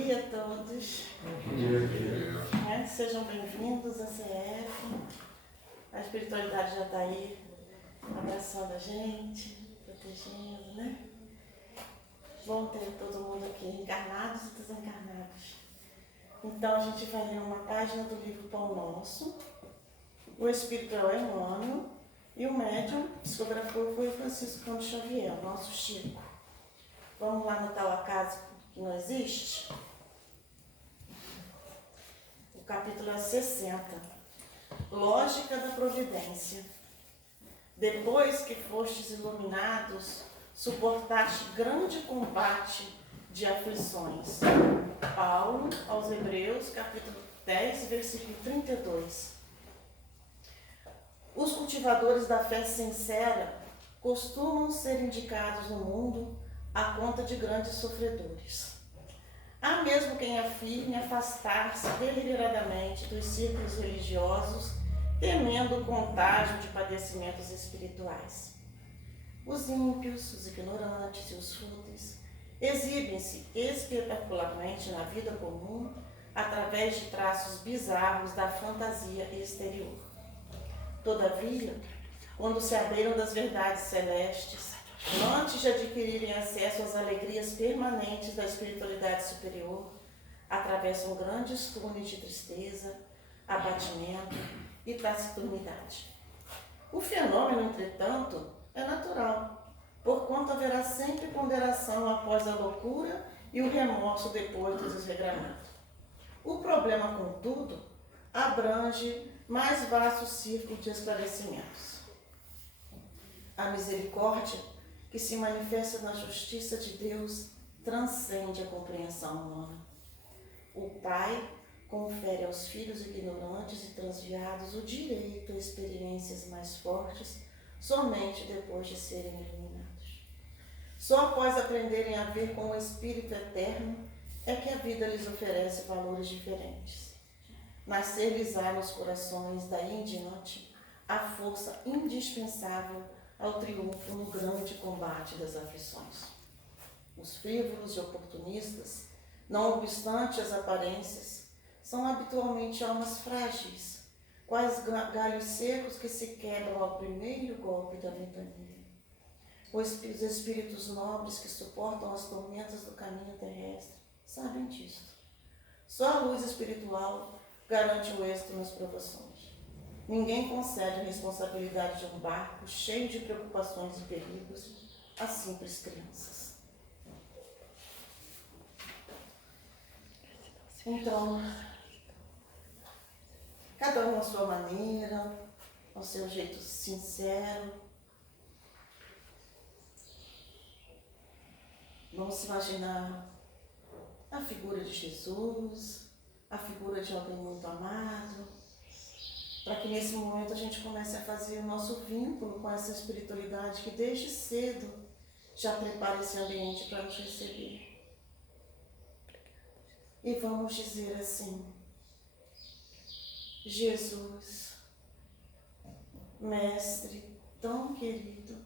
dia a todos. Bom dia. Sejam bem-vindos à CF. A espiritualidade já está aí abraçando a gente, protegendo, né? Bom ter todo mundo aqui, encarnados e desencarnados. Então a gente vai ler uma página do livro Pão Nosso. O espírito é o Emmanuel e o médium psicografou foi o Francisco Cândido Xavier, o nosso Chico. Vamos lá no tal acaso que não existe? O capítulo é 60. Lógica da providência. Depois que fostes iluminados, suportaste grande combate de aflições. Paulo aos Hebreus, capítulo 10, versículo 32. Os cultivadores da fé sincera costumam ser indicados no mundo à conta de grandes sofredores. Há mesmo quem afirme afastar-se deliberadamente dos círculos religiosos, temendo o contágio de padecimentos espirituais. Os ímpios, os ignorantes e os fúteis exibem-se espetacularmente na vida comum através de traços bizarros da fantasia exterior. Todavia, quando se abriram das verdades celestes, antes de adquirirem acesso às alegrias permanentes da espiritualidade superior, atravessam grandes túneis de tristeza, abatimento e taciturnidade. O fenômeno, entretanto, é natural, porquanto haverá sempre ponderação após a loucura e o remorso depois do desregramento. O problema, contudo, abrange mais vasto círculo de esclarecimentos. A misericórdia que se manifesta na justiça de Deus transcende a compreensão humana. O Pai confere aos filhos ignorantes e transviados o direito a experiências mais fortes somente depois de serem iluminados. Só após aprenderem a ver com o Espírito Eterno é que a vida lhes oferece valores diferentes. Nascer-lhes-á nos corações daí em diante a força indispensável ao triunfo no grande combate das aflições. Os frívolos e oportunistas, não obstante as aparências, são habitualmente almas frágeis, quais galhos secos que se quebram ao primeiro golpe da ventania. Os espíritos nobres que suportam as tormentas do caminho terrestre sabem disto. Só a luz espiritual garante o êxito nas provações. Ninguém concede a responsabilidade de um barco cheio de preocupações e perigos a simples crianças. Então, cada um à sua maneira, ao seu jeito sincero. Vamos imaginar a figura de Jesus, a figura de alguém muito amado, para que nesse momento a gente comece a fazer o nosso vínculo com essa espiritualidade que desde cedo já prepara esse ambiente para nos receber. E vamos dizer assim: Jesus, Mestre tão querido,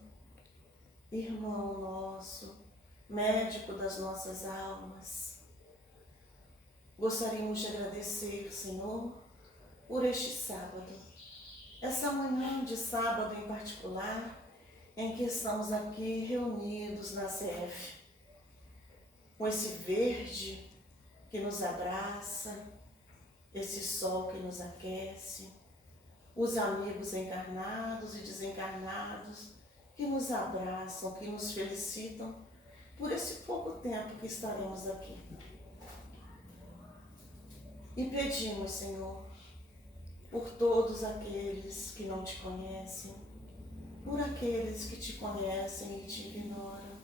irmão nosso, médico das nossas almas, gostaríamos de agradecer, Senhor, por este sábado, essa manhã de sábado em particular, em que estamos aqui reunidos na CF, com esse verde que nos abraça, esse sol que nos aquece, os amigos encarnados e desencarnados que nos abraçam, que nos felicitam por esse pouco tempo que estaremos aqui. E pedimos, Senhor, por todos aqueles que não te conhecem, por aqueles que te conhecem e te ignoram,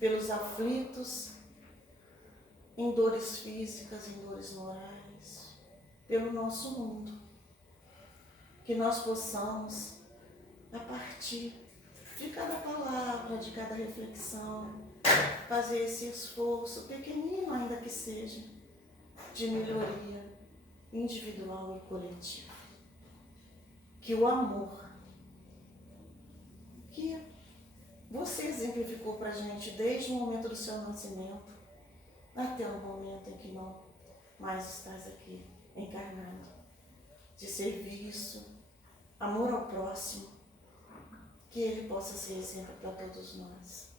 pelos aflitos, em dores físicas, em dores morais, pelo nosso mundo, que nós possamos, a partir de cada palavra, de cada reflexão, fazer esse esforço, pequenino ainda que seja, de melhoria individual e coletiva. Que o amor que você exemplificou para a gente desde o momento do seu nascimento até o momento em que não mais estás aqui encarnado, de serviço, amor ao próximo, que ele possa ser exemplo para todos nós.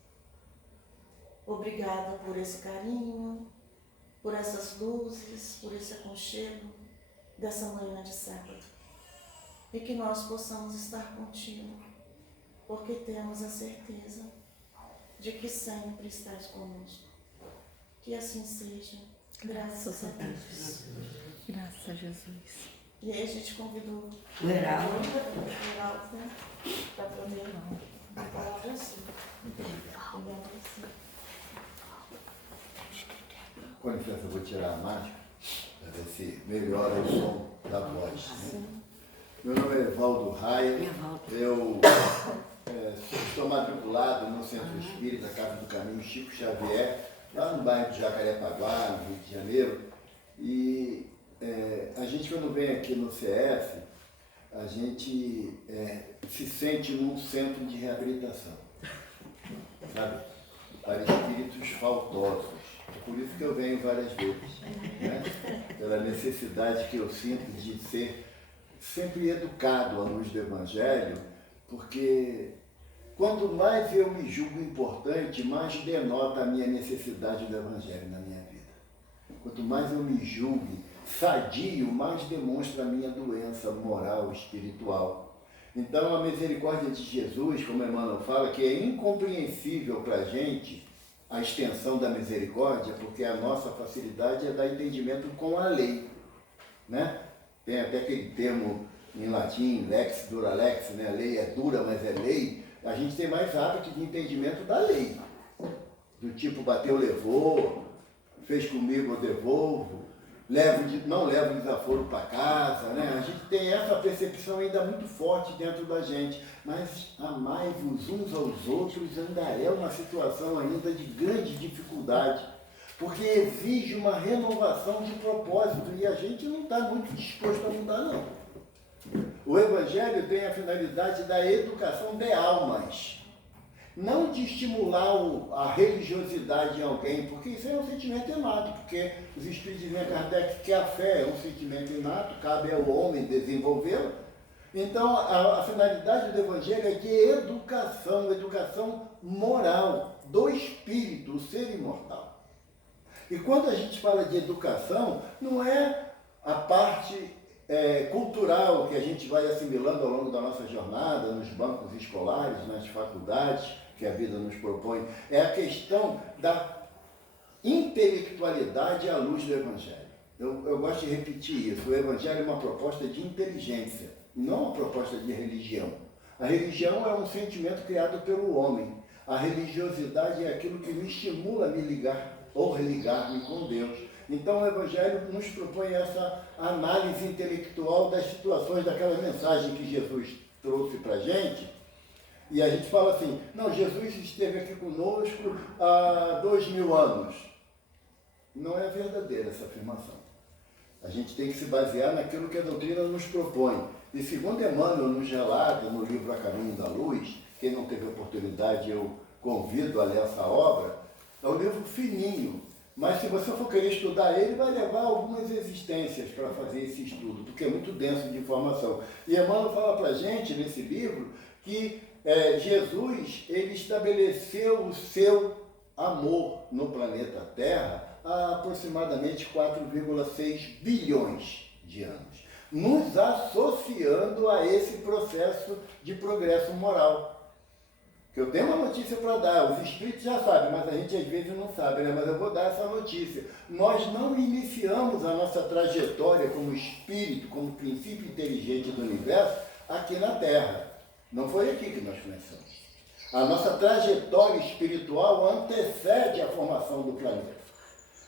Obrigada por esse carinho, por essas luzes, por esse aconchego dessa manhã de sábado. E que nós possamos estar contigo, porque temos a certeza de que sempre estás conosco. Que assim seja, graças a Deus. Graças a Jesus. E aí a gente convidou O Heraldo para poder a palavra assim. Com licença, eu vou tirar a máscara para ver se melhora o som da voz. Né? Meu nome é Evaldo Raia, eu estou matriculado no Centro Espírita Casa do Caminho Chico Xavier, lá no bairro de Jacarepaguá, no Rio de Janeiro. E a gente, quando vem aqui no CS, a gente se sente num centro de reabilitação, sabe? Para espíritos faltosos. É por isso que eu venho várias vezes, né? Pela necessidade que eu sinto de ser sempre educado à luz do Evangelho, porque quanto mais eu me julgo importante, mais denota a minha necessidade do Evangelho na minha vida. Quanto mais eu me julgue sadio, mais demonstra a minha doença moral, espiritual. Então a misericórdia de Jesus, como Emmanuel fala, que é incompreensível para a gente a extensão da misericórdia, porque a nossa facilidade é dar entendimento com a lei, né? Tem até aquele termo em latim, lex dura lex, né? A lei é dura, mas é lei. A gente tem mais hábito de entendimento da lei. Do tipo, bateu, levou, fez comigo, eu devolvo, não levo desaforo para casa, né? A gente tem essa percepção ainda muito forte dentro da gente. Mas amai-vos uns aos outros ainda é uma situação ainda de grande dificuldade, porque exige uma renovação de propósito e a gente não está muito disposto a mudar, não. O Evangelho tem a finalidade da educação de almas, não de estimular a religiosidade em alguém, porque isso é um sentimento inato, porque os Espíritos dizem a Kardec que a fé é um sentimento inato, cabe ao homem desenvolvê-lo. Então, a finalidade do Evangelho é de educação moral do espírito, o ser imortal. E quando a gente fala de educação, não é a parte cultural que a gente vai assimilando ao longo da nossa jornada, nos bancos escolares, nas faculdades que a vida nos propõe, é a questão da intelectualidade à luz do Evangelho. Eu gosto de repetir isso, o Evangelho é uma proposta de inteligência, não uma proposta de religião. A religião é um sentimento criado pelo homem. A religiosidade é aquilo que me estimula a me ligar ou religar-me com Deus. Então o Evangelho nos propõe essa análise intelectual das situações, daquela mensagem que Jesus trouxe para a gente. E a gente fala assim, não, Jesus esteve aqui conosco há 2000 anos. Não é verdadeira essa afirmação. A gente tem que se basear naquilo que a doutrina nos propõe. E segundo Emmanuel nos relata no livro A Caminho da Luz, quem não teve oportunidade eu convido a ler essa obra, é um livro fininho, mas se você for querer estudar ele, vai levar algumas existências para fazer esse estudo, porque é muito denso de informação. E Emmanuel fala para a gente nesse livro que Jesus ele estabeleceu o seu amor no planeta Terra há aproximadamente 4,6 bilhões de anos, nos associando a esse processo de progresso moral. Que eu tenho uma notícia para dar, os espíritos já sabem, mas a gente às vezes não sabe, né? Mas eu vou dar essa notícia. Nós não iniciamos a nossa trajetória como espírito, como princípio inteligente do universo, aqui na Terra. Não foi aqui que nós começamos. A nossa trajetória espiritual antecede a formação do planeta.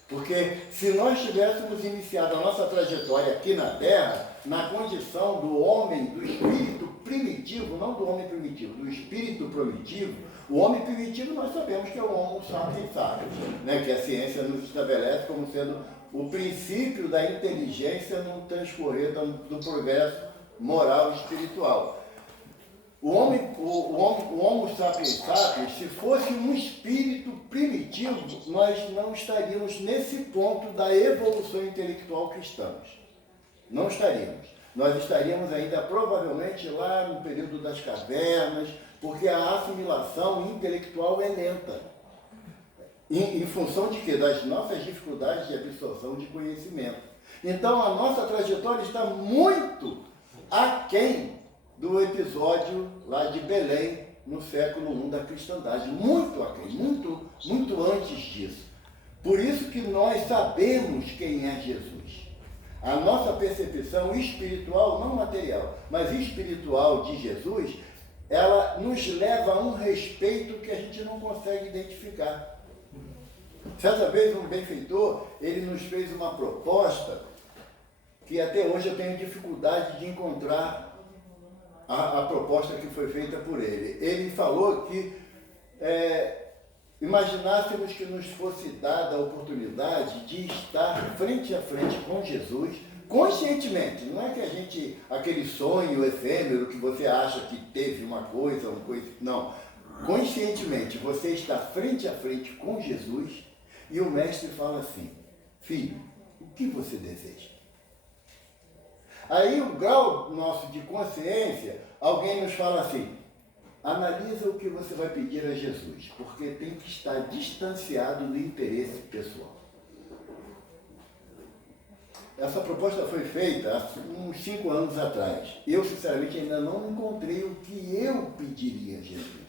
Porque se nós tivéssemos iniciado a nossa trajetória aqui na Terra, na condição do homem, do espírito primitivo, não do homem primitivo, do espírito primitivo, o homem primitivo nós sabemos que é o Homo sapiens sapiens, né? Que a ciência nos estabelece como sendo o princípio da inteligência no transcorrer do progresso moral e espiritual. o Homo sapiens sapiens, se fosse um espírito primitivo, nós não estaríamos nesse ponto da evolução intelectual que estamos. Não estaríamos. Nós estaríamos ainda provavelmente lá no período das cavernas, porque a assimilação intelectual é lenta. Em função de quê? Das nossas dificuldades de absorção de conhecimento. Então a nossa trajetória está muito aquém do episódio lá de Belém, no século I da cristandade. Muito aquém, muito antes disso. Por isso que nós sabemos quem é Jesus. A nossa percepção espiritual, não material, mas espiritual de Jesus, ela nos leva a um respeito que a gente não consegue identificar. Certa vez um benfeitor, ele nos fez uma proposta que até hoje eu tenho dificuldade de encontrar a proposta que foi feita por ele. Ele falou que imaginássemos que nos fosse dada a oportunidade de estar frente a frente com Jesus, conscientemente. Não é que a gente, aquele sonho efêmero que você acha que teve uma coisa, não. Conscientemente, você está frente a frente com Jesus e o mestre fala assim: filho, o que você deseja? Aí o grau nosso de consciência, alguém nos fala assim: analisa o que você vai pedir a Jesus, porque tem que estar distanciado do interesse pessoal. Essa proposta foi feita há uns 5 anos atrás. Eu, sinceramente, ainda não encontrei o que eu pediria a Jesus.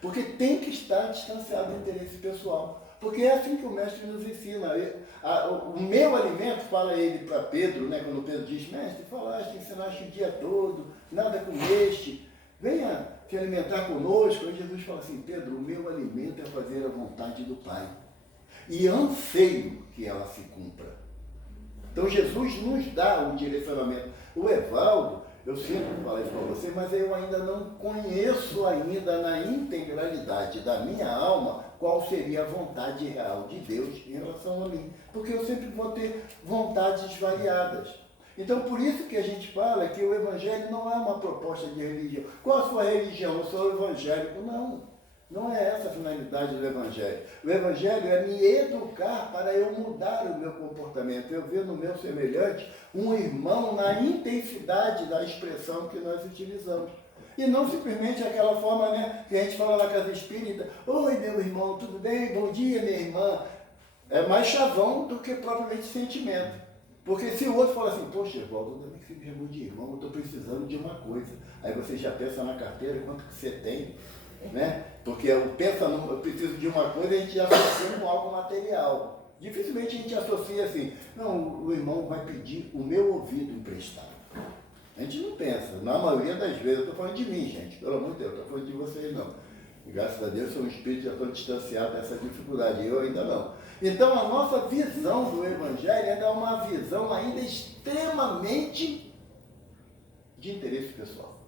Porque tem que estar distanciado do interesse pessoal. Porque é assim que o mestre nos ensina. O meu alimento, fala ele para Pedro, né, quando Pedro diz: mestre, falaste, ensinaste o dia todo, nada comeste, venha te alimentar conosco. Aí Jesus fala assim: Pedro, o meu alimento é fazer a vontade do Pai. E anseio que ela se cumpra. Então Jesus nos dá um direcionamento. O Evaldo, eu sempre falei para você, mas eu ainda não conheço ainda na integralidade da minha alma qual seria a vontade real de Deus em relação a mim. Porque eu sempre vou ter vontades variadas. Então, por isso que a gente fala que o Evangelho não é uma proposta de religião. Qual a sua religião? Eu sou evangélico. Não. Não é essa a finalidade do Evangelho. O Evangelho é me educar para eu mudar o meu comportamento. Eu ver no meu semelhante um irmão na intensidade da expressão que nós utilizamos. E não simplesmente aquela forma, né, que a gente fala na casa espírita: oi, meu irmão, tudo bem? Bom dia, minha irmã. É mais chavão do que propriamente sentimento. Porque se o outro fala assim: poxa, Evaldo, ainda bem que você me chamou de irmão, eu estou precisando de uma coisa. Aí você já pensa na carteira quanto que você tem, né? Porque eu preciso de uma coisa, a gente já associa com algo material. Dificilmente a gente associa assim: não, o irmão vai pedir o meu ouvido emprestado. A gente não pensa, na maioria das vezes. Eu estou falando de mim, gente, pelo amor de Deus, não estou falando de vocês não. E graças a Deus, sou um espírito, já estou distanciado dessa dificuldade, eu ainda não. Então a nossa visão do Evangelho é uma visão ainda extremamente de interesse pessoal.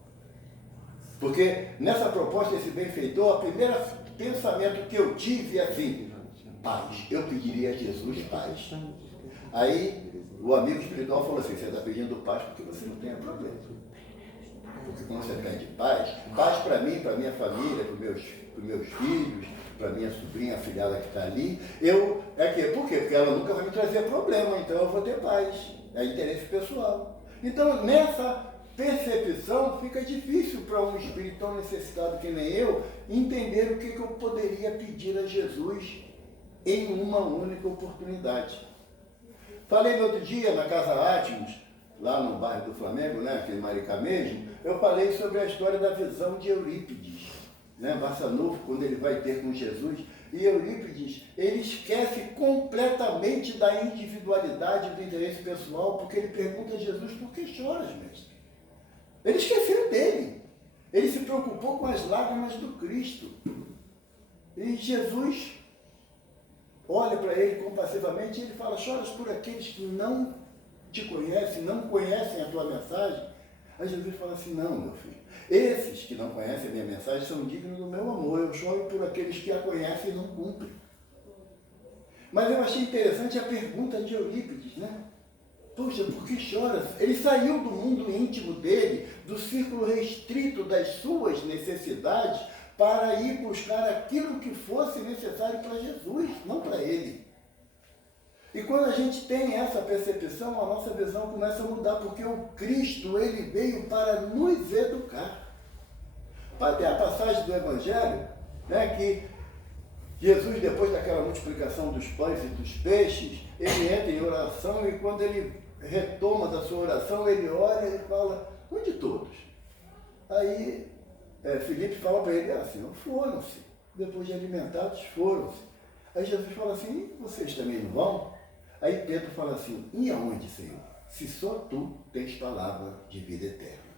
Porque nessa proposta, esse benfeitor, o primeiro pensamento que eu tive é assim: paz. Eu pediria a Jesus paz. Aí o amigo espiritual falou assim: você está pedindo paz porque você não tem problema. Porque quando você pede paz, paz para mim, para minha família, para os meus filhos, para minha sobrinha, a filhada que está ali, por quê? Porque ela nunca vai me trazer problema, então eu vou ter paz. É interesse pessoal. Então, nessa percepção, fica difícil para um espírito tão necessitado que nem eu entender o que eu poderia pedir a Jesus em uma única oportunidade. Falei no outro dia na Casa Atmos, lá no bairro do Flamengo, né, aqui em Maricá mesmo, eu falei sobre a história da visão de Eurípides, né, Barçanufo, quando ele vai ter com Jesus. E Eurípides, ele esquece completamente da individualidade, do interesse pessoal, porque ele pergunta a Jesus: por que choras, mestre? Ele esqueceu dele. Ele se preocupou com as lágrimas do Cristo. E Jesus olha para ele compassivamente e ele fala: choras por aqueles que não te conhecem, não conhecem a tua mensagem? Aí Jesus fala assim: não, meu filho, esses que não conhecem a minha mensagem são dignos do meu amor. Eu choro por aqueles que a conhecem e não cumprem. Mas eu achei interessante a pergunta de Eurípides, né? Puxa, por que choras? Ele saiu do mundo íntimo dele, do círculo restrito das suas necessidades, para ir buscar aquilo que fosse necessário para Jesus, não para ele. E quando a gente tem essa percepção, a nossa visão começa a mudar, porque o Cristo, ele veio para nos educar. Tem a passagem do Evangelho, né, que Jesus, depois daquela multiplicação dos pães e dos peixes, ele entra em oração e quando ele retoma da sua oração, ele olha e fala, onde todos? Aí Filipe fala para ele, Senhor, foram-se. Depois de alimentados, foram-se. Aí Jesus fala assim, e vocês também não vão? Aí Pedro fala assim, e aonde, Senhor? Se só tu tens palavra de vida eterna.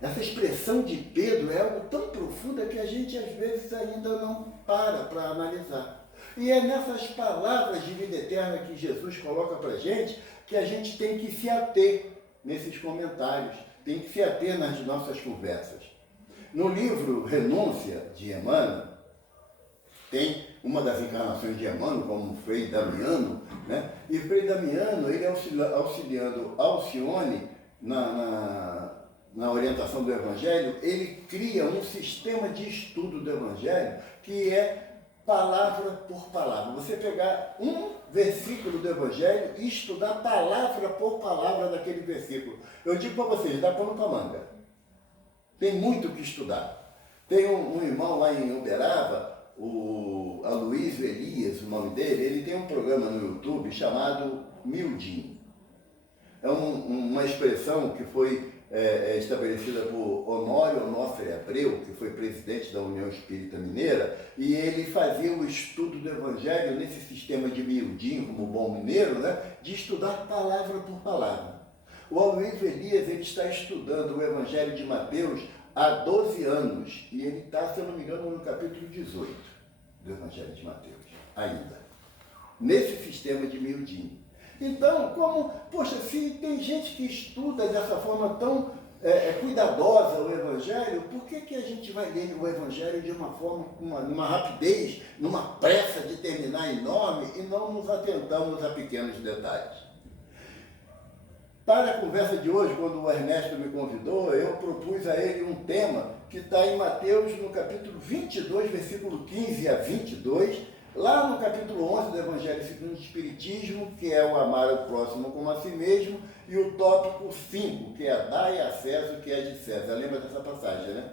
Essa expressão de Pedro é algo tão profunda que a gente às vezes ainda não para analisar. E é nessas palavras de vida eterna que Jesus coloca para a gente que a gente tem que se ater nesses comentários, tem que se ater nas nossas conversas. No livro Renúncia, de Emmanuel, tem uma das encarnações de Emmanuel, como Frei Damiano, né? E Frei Damiano, ele auxiliando Alcione na orientação do Evangelho, ele cria um sistema de estudo do Evangelho que é palavra por palavra. Você pegar um versículo do Evangelho e estudar palavra por palavra daquele versículo. Eu digo para vocês, dá pano para manga. Tem muito o que estudar. Tem um irmão lá em Uberaba, o Aloysio Elias, o nome dele, ele tem um programa no YouTube chamado Mildinho. É uma expressão que foi estabelecida por Honório Onofre Abreu, que foi presidente da União Espírita Mineira, e ele fazia o estudo do Evangelho nesse sistema de miudinho, como bom mineiro, né, de estudar palavra por palavra. O Aloysio Elias, ele está estudando o Evangelho de Mateus há 12 anos, e ele está, se eu não me engano, no capítulo 18 do Evangelho de Mateus, ainda, nesse sistema de miudinho. Então, se tem gente que estuda dessa forma tão cuidadosa o Evangelho, por que a gente vai ler o Evangelho de uma forma, numa rapidez, numa pressa de terminar enorme e não nos atentamos a pequenos detalhes? Para a conversa de hoje, quando o Ernesto me convidou, eu propus a ele um tema que está em Mateus, no capítulo 22, versículo 15 a 22, lá no capítulo 11 do Evangelho segundo o Espiritismo, que é o amar ao próximo como a si mesmo, e o tópico 5, que é dai a César o que é de César. Lembra dessa passagem, né?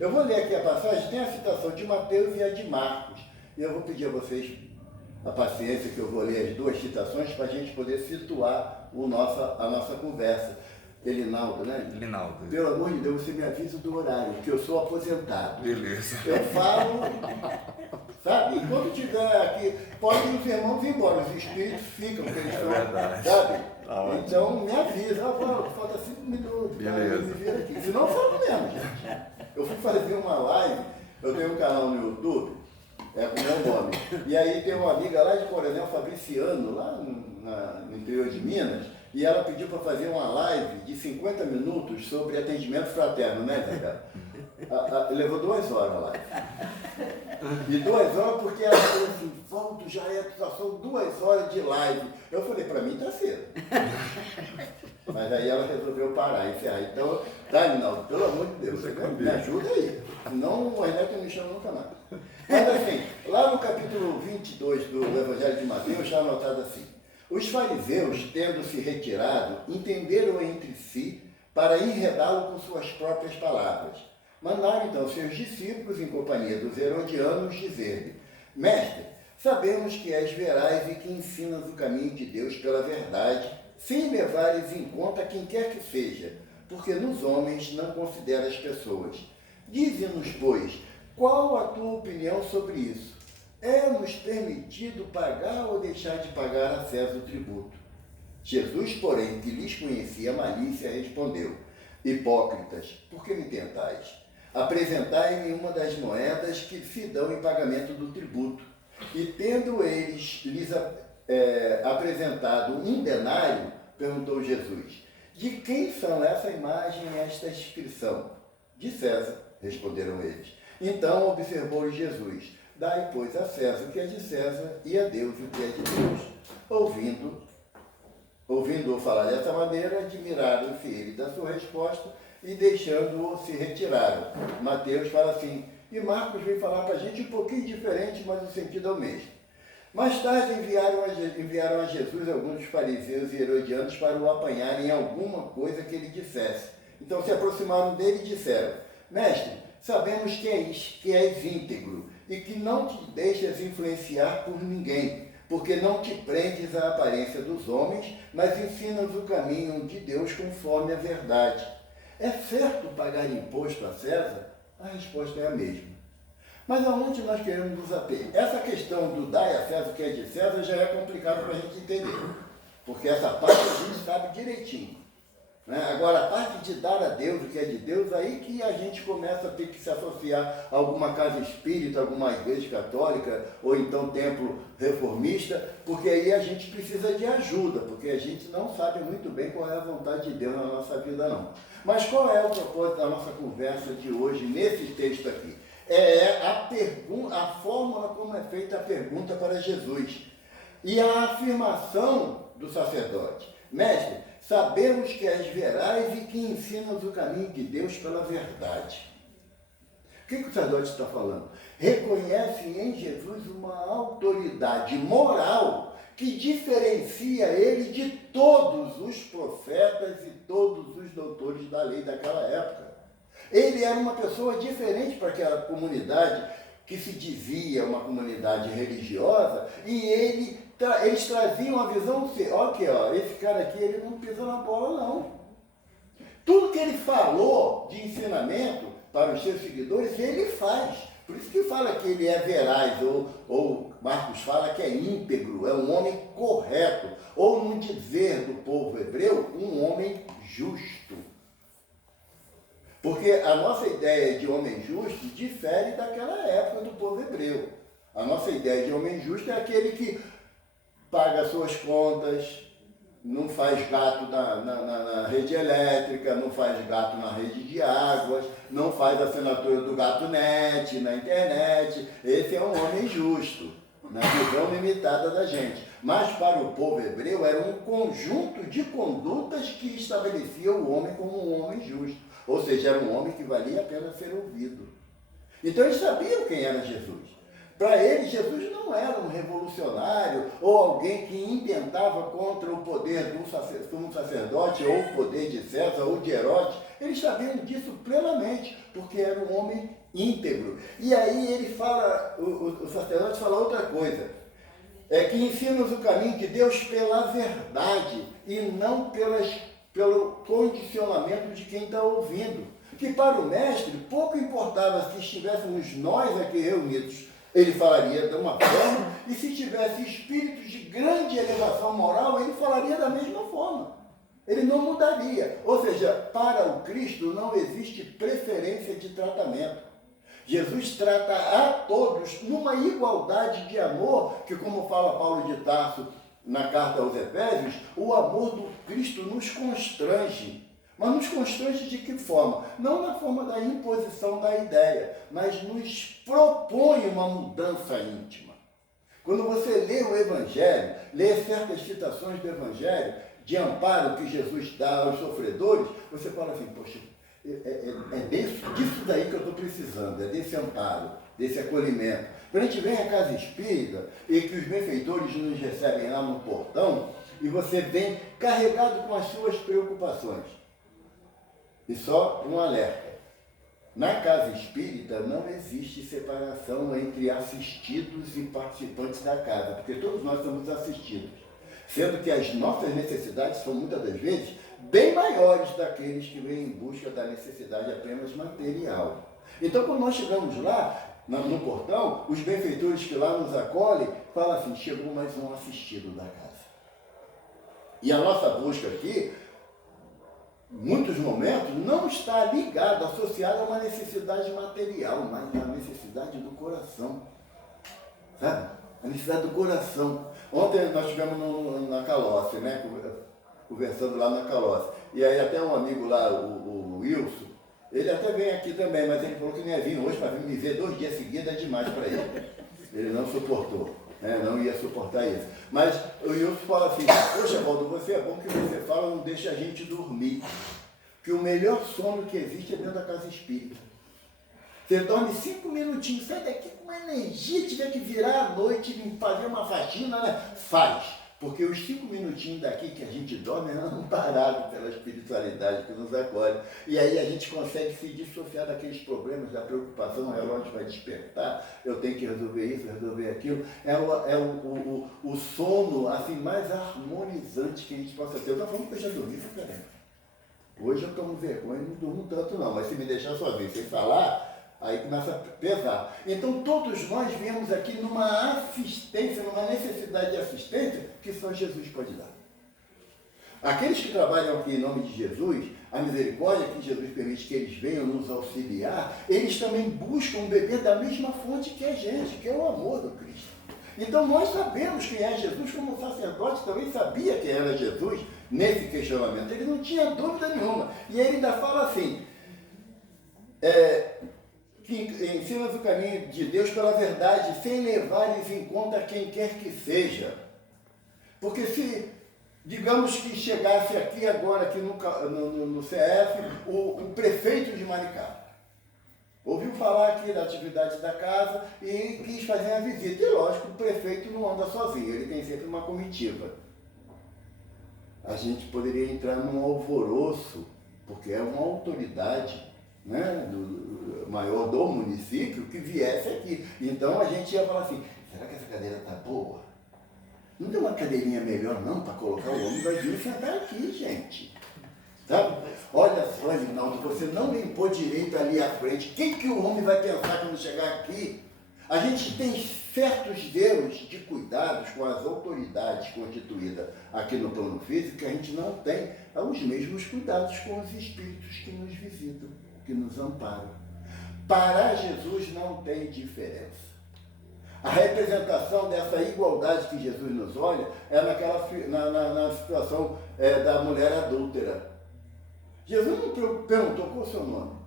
Eu vou ler aqui a passagem, tem a citação de Mateus e a de Marcos. E eu vou pedir a vocês a paciência que eu vou ler as duas citações para a gente poder situar a nossa conversa. Elinaldo, né? Elinaldo. Pelo amor de Deus, você me avisa do horário, porque eu sou aposentado. Beleza. Eu falo, sabe? Enquanto estiver aqui, pode os irmãos ir embora, os espíritos ficam, porque eles estão, sabe? Então, me avisa, falta 5 minutos. Beleza. Me vira aqui. Senão eu falo mesmo, gente. Eu fui fazer uma live, eu tenho um canal no YouTube, com o meu nome. E aí tem uma amiga lá de Coronel Fabriciano, lá no interior de Minas, e ela pediu para fazer uma live de 50 minutos sobre atendimento fraterno, né, Zé? Levou 2 horas a live. E 2 horas porque ela falou assim, Valdo, já são 2 horas de live. Eu falei, para mim tá cedo. Mas aí ela resolveu parar e encerrar. Então, Naldo, pelo amor de Deus, você me ajuda aí. Senão o Ernesto não me chama nunca mais. Mas assim, lá no capítulo 22 do Evangelho de Mateus, está anotado assim: os fariseus, tendo se retirado, entenderam entre si para enredá-lo com suas próprias palavras. Mandaram então seus discípulos, em companhia dos herodianos, dizer-lhe: Mestre, sabemos que és veraz e que ensinas o caminho de Deus pela verdade, sem levares em conta quem quer que seja, porque nos homens não considera as pessoas. Dize-nos, pois, qual a tua opinião sobre isso? É-nos permitido pagar ou deixar de pagar a César o tributo? Jesus, porém, que lhes conhecia a malícia, respondeu: Hipócritas, por que me tentais? Apresentai-me uma das moedas que se dão em pagamento do tributo. E tendo eles lhes apresentado um denário, perguntou Jesus: de quem são essa imagem e esta inscrição? De César, responderam eles. Então observou Jesus: dai, pois, a César o que é de César e a Deus o que é de Deus. Ouvindo Ouvindo-o falar dessa maneira, admiraram-se ele da sua resposta e deixando-o se retiraram. Mateus fala assim, e Marcos vem falar para a gente um pouquinho diferente, mas o sentido é o mesmo. Mais tarde enviaram a Jesus alguns dos fariseus e herodianos para o apanhar em alguma coisa que ele dissesse. Então se aproximaram dele e disseram, mestre, sabemos que és íntegro e que não te deixas influenciar por ninguém, porque não te prendes à aparência dos homens, mas ensinas o caminho de Deus conforme a verdade. É certo pagar imposto a César? A resposta é a mesma. Mas aonde nós queremos nos ater? Essa questão do dar a César o que é de César já é complicado para a gente entender, porque essa parte a gente sabe direitinho. Né? Agora, a parte de dar a Deus o que é de Deus, aí que a gente começa a ter que se associar a alguma casa espírita, alguma igreja católica, ou então templo reformista, porque aí a gente precisa de ajuda, porque a gente não sabe muito bem qual é a vontade de Deus na nossa vida, não. Mas qual é o propósito da nossa conversa de hoje, nesse texto aqui? É a fórmula como é feita a pergunta para Jesus. E a afirmação do sacerdote. Mestre, sabemos que és veraz e que ensinas o caminho de Deus pela verdade. O que o sacerdote está falando? Reconhece em Jesus uma autoridade moral que diferencia ele de todos os profetas e todos os doutores da lei daquela época. Ele era uma pessoa diferente para aquela comunidade que se dizia uma comunidade religiosa, e eles traziam a visão de ser, esse cara aqui ele não pisa na bola não. Tudo que ele falou de ensinamento para os seus seguidores, ele faz. Por isso que fala que ele é veraz, ou Marcos fala que é íntegro, é um homem correto, ou no dizer do povo hebreu, um homem justo. Porque a nossa ideia de homem justo difere daquela época do povo hebreu. A nossa ideia de homem justo é aquele que paga suas contas, não faz gato na rede elétrica, não faz gato na rede de águas, não faz assinatura do gato net na internet. Esse é um homem justo, na visão limitada da gente. Mas para o povo hebreu era um conjunto de condutas que estabelecia o homem como um homem justo. Ou seja, era um homem que valia a pena ser ouvido. Então eles sabiam quem era Jesus. Para eles, Jesus não era um revolucionário ou alguém que intentava contra o poder do sumo sacerdote ou o poder de César ou de Herodes. Eles sabiam disso plenamente, porque era um homem íntegro. E aí ele fala, o sacerdote fala outra coisa, que ensina-nos o caminho de Deus pela verdade e não pelo condicionamento de quem está ouvindo. Que para o mestre, pouco importava se estivéssemos nós aqui reunidos, ele falaria de uma forma, e se tivesse espíritos de grande elevação moral, ele falaria da mesma forma. Ele não mudaria. Ou seja, para o Cristo não existe preferência de tratamento. Jesus trata a todos numa igualdade de amor, que como fala Paulo de Tarso na carta aos Efésios, o amor do Cristo nos constrange. Mas nos constrange de que forma? Não na forma da imposição da ideia, mas nos propõe uma mudança íntima. Quando você lê o Evangelho, lê certas citações do Evangelho, de amparo que Jesus dá aos sofredores, você fala assim, poxa, disso daí que eu estou precisando, é desse amparo, desse acolhimento. Quando a gente vem à casa espírita e que os benfeitores nos recebem lá no portão, e você vem carregado com as suas preocupações. E só um alerta. Na casa espírita não existe separação entre assistidos e participantes da casa, porque todos nós somos assistidos. Sendo que as nossas necessidades são muitas das vezes bem maiores daqueles que vêm em busca da necessidade apenas material. Então, quando nós chegamos lá, no portão, os benfeitores que lá nos acolhem falam assim, chegou mais um assistido da casa. E a nossa busca aqui, em muitos momentos, não está ligada, associada a uma necessidade material, mas a necessidade do coração. Sabe? A necessidade do coração. Ontem nós estivemos na Calóce, né? Conversando lá na Calóce. E aí até um amigo lá, o Wilson, ele até vem aqui também, mas ele falou que não ia vir hoje para vir me ver 2 dias seguidos, é demais para ele. Ele não suportou. Não ia suportar isso. Mas o Wilson fala assim, poxa, Valdo, você é bom que você fala, não deixa a gente dormir. Que o melhor sono que existe é dentro da casa espírita. Você dorme 5 minutinhos, sai daqui com energia, tiver que virar à noite, fazer uma faxina, né? Faz. Porque os 5 minutinhos daqui que a gente dorme é amparado pela espiritualidade que nos acolhe. E aí a gente consegue se dissociar daqueles problemas, da preocupação, o relógio vai despertar, eu tenho que resolver isso, resolver aquilo. É o sono assim, mais harmonizante que a gente possa ter. Eu estou falando que eu já dormi, caramba. Hoje eu tomo vergonha e não durmo tanto não, mas se me deixar sozinho sem falar, aí começa a pesar. Então todos nós viemos aqui numa assistência, numa necessidade de assistência que só Jesus pode dar. Aqueles que trabalham aqui em nome de Jesus, a misericórdia que Jesus permite que eles venham nos auxiliar, eles também buscam beber da mesma fonte que a gente, que é o amor do Cristo. Então nós sabemos quem é Jesus, como o sacerdote também sabia quem era Jesus nesse questionamento. Ele não tinha dúvida nenhuma. E ele ainda fala assim, que ensinas o caminho de Deus pela verdade, sem levares em conta quem quer que seja. Porque se, digamos que chegasse aqui agora, aqui no CF, o prefeito de Maricá, ouviu falar aqui da atividade da casa e quis fazer uma visita. E lógico, o prefeito não anda sozinho, ele tem sempre uma comitiva. A gente poderia entrar num alvoroço, porque é uma autoridade, né, maior do município que viesse aqui. Então a gente ia falar assim, será que essa cadeira está boa? Não tem uma cadeirinha melhor não para colocar o homem vai vir sentar aqui, gente. Sabe? Olha só, Rinaldo, você não limpou direito ali à frente. O que o homem vai pensar quando chegar aqui? A gente tem certos zelos de cuidados com as autoridades constituídas aqui no plano físico que a gente não tem os mesmos cuidados com os espíritos que nos visitam, que nos amparam. Para Jesus não tem diferença. A representação dessa igualdade que Jesus nos olha é na situação da mulher adúltera. Jesus não perguntou qual é o seu nome.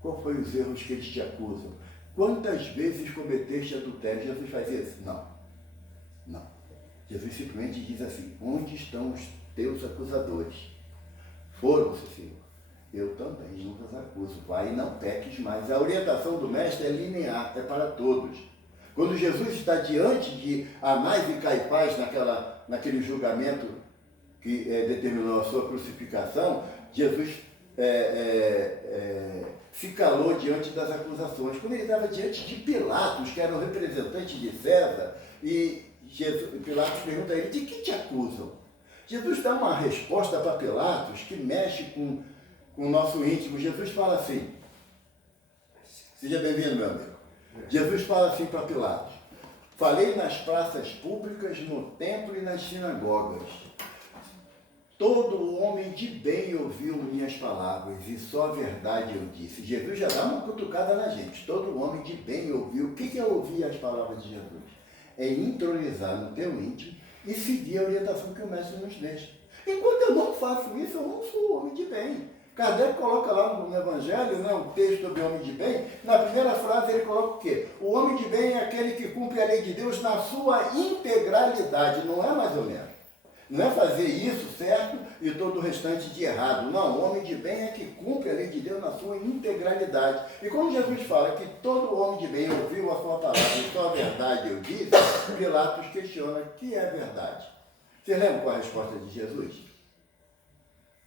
Qual foi os erros que eles te acusam? Quantas vezes cometeste adultério? Jesus faz isso? Não. Não. Jesus simplesmente diz assim, onde estão os teus acusadores? Foram-se, Senhor. Eu também não os acuso. Vai e não peques mais. A orientação do mestre é linear, é para todos. Quando Jesus está diante de Anás e Caifás naquele julgamento que determinou a sua crucificação, Jesus se calou diante das acusações. Quando ele estava diante de Pilatos, que era o representante de César, e Pilatos pergunta a ele, de que te acusam? Jesus dá uma resposta para Pilatos que mexe com o nosso íntimo. Jesus fala assim, seja bem-vindo, meu amigo. Jesus fala assim para Pilatos, falei nas praças públicas, no templo e nas sinagogas. Todo homem de bem ouviu minhas palavras e só a verdade eu disse. Jesus já dá uma cutucada na gente. Todo homem de bem ouviu. O que é ouvir as palavras de Jesus? É entronizar no teu íntimo e seguir a orientação que o mestre nos deixa. Enquanto eu não faço isso, eu não sou homem de bem. Kardec coloca lá no Evangelho, né, um texto sobre o homem de bem. Na primeira frase ele coloca o quê? O homem de bem é aquele que cumpre a lei de Deus na sua integralidade. Não é mais ou menos. Não é fazer isso certo e todo o restante de errado. Não, o homem de bem é que cumpre a lei de Deus na sua integralidade. E quando Jesus fala que todo homem de bem ouviu a sua palavra e só a verdade eu disse, Pilatos questiona o que é verdade. Você lembra qual a resposta de Jesus?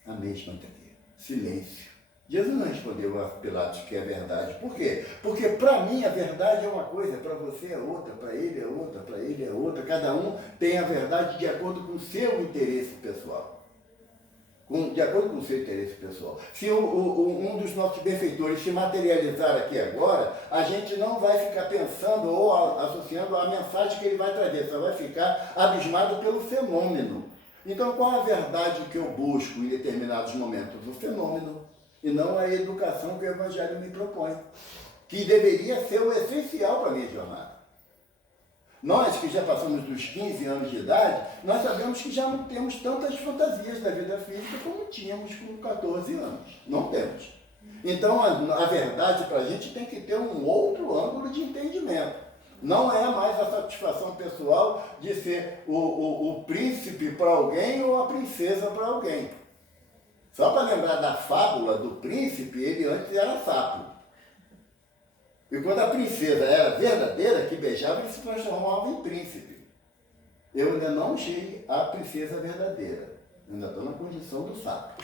A mesma daqui. Silêncio. Jesus não respondeu a Pilatos que é verdade. Por quê? Porque para mim a verdade é uma coisa, para você é outra, para ele é outra, para ele é outra. Cada um tem a verdade de acordo com o seu interesse pessoal. De acordo com o seu interesse pessoal. Se um dos nossos benfeitores se materializar aqui agora, a gente não vai ficar pensando ou associando a mensagem que ele vai trazer, só vai ficar abismado pelo fenômeno. Então, qual a verdade que eu busco em determinados momentos? O fenômeno, e não a educação que o Evangelho me propõe, que deveria ser o essencial para a minha jornada. Nós, que já passamos dos 15 anos de idade, nós sabemos que já não temos tantas fantasias da vida física como tínhamos com 14 anos. Não temos. Então, a verdade para a gente tem que ter um outro ângulo de entendimento. Não é mais a satisfação pessoal de ser o príncipe para alguém ou a princesa para alguém. Só para lembrar da fábula do príncipe, ele antes era sapo. E quando a princesa era verdadeira, que beijava, ele se transformava em príncipe. Eu ainda não cheguei à princesa verdadeira. Eu ainda estou na condição do sapo.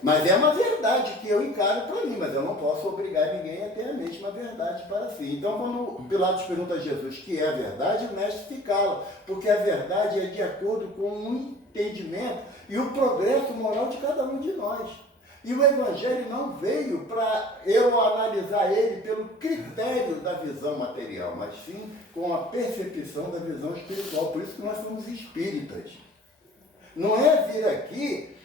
Mas é uma verdade que eu encaro para mim, mas eu não posso obrigar ninguém a ter a mesma verdade para si. Então, quando Pilatos pergunta a Jesus o que é a verdade, o mestre se cala, porque a verdade é de acordo com o entendimento e o progresso moral de cada um de nós. E o Evangelho não veio para eu analisar ele pelo critério da visão material, mas sim com a percepção da visão espiritual. Por isso que nós somos espíritas. Não é vir aqui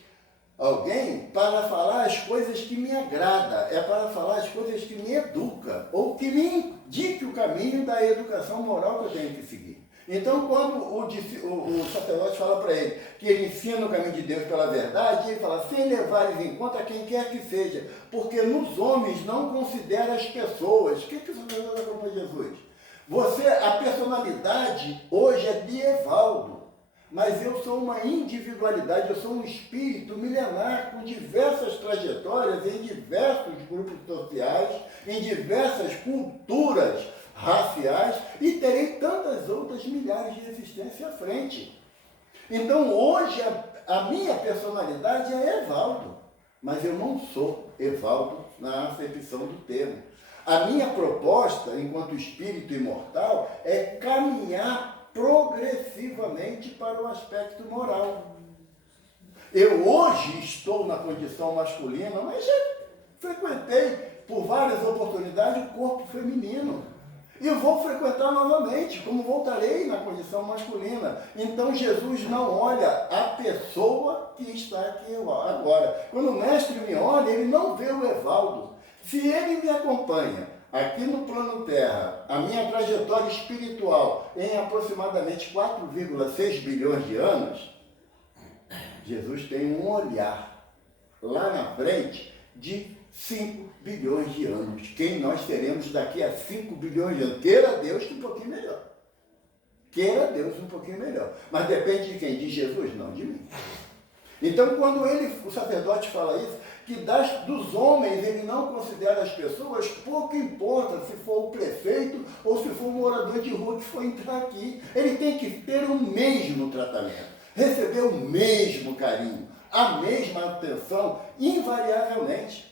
alguém para falar as coisas que me agradam, é para falar as coisas que me educam, ou que me indique o caminho da educação moral que eu tenho que seguir. Então, quando o sacerdote fala para ele que ele ensina o caminho de Deus pela verdade, ele fala, sem levar em conta quem quer que seja, porque nos homens não considera as pessoas. O que o sacerdote falou para Jesus? A personalidade hoje é de Evaldo, mas eu sou uma individualidade, eu sou um espírito milenar com diversas trajetórias em diversos grupos sociais, em diversas culturas raciais e terei tantas outras milhares de existências à frente. Então hoje a minha personalidade é Evaldo, mas eu não sou Evaldo na acepção do termo. A minha proposta, enquanto espírito imortal, é caminhar progressivamente para o aspecto moral. Eu hoje estou na condição masculina, mas já frequentei por várias oportunidades o corpo feminino. E eu vou frequentar novamente, como voltarei na condição masculina. Então Jesus não olha a pessoa que está aqui agora. Quando o mestre me olha, ele não vê o Evaldo. Se ele me acompanha aqui no plano Terra, a minha trajetória espiritual em aproximadamente 4,6 bilhões de anos, Jesus tem um olhar lá na frente de 5 bilhões de anos. Quem nós teremos daqui a 5 bilhões de anos? Queira Deus que um pouquinho melhor. Queira Deus um pouquinho melhor. Mas depende de quem? De Jesus? Não, de mim. Então, quando o sacerdote fala isso, que dos homens ele não considera as pessoas, pouco importa se for o prefeito ou se for o morador de rua que for entrar aqui. Ele tem que ter o mesmo tratamento, receber o mesmo carinho, a mesma atenção, invariavelmente.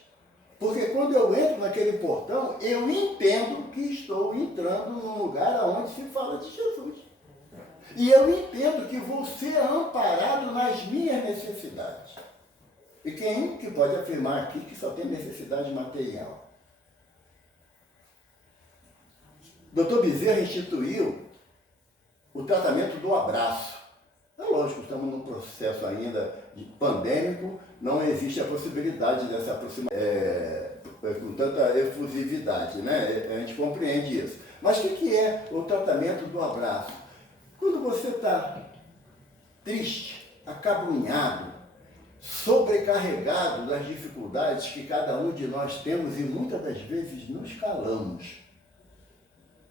Porque quando eu entro naquele portão, eu entendo que estou entrando num lugar onde se fala de Jesus. E eu entendo que vou ser amparado nas minhas necessidades. E quem que pode afirmar aqui que só tem necessidade material? Dr. Bezerra instituiu o tratamento do abraço. É lógico, estamos num processo ainda de pandêmico, não existe a possibilidade dessa aproximação com tanta efusividade, né? A gente compreende isso. Mas o que é o tratamento do abraço? Quando você está triste, acabrunhado, sobrecarregado das dificuldades que cada um de nós temos e muitas das vezes nos calamos.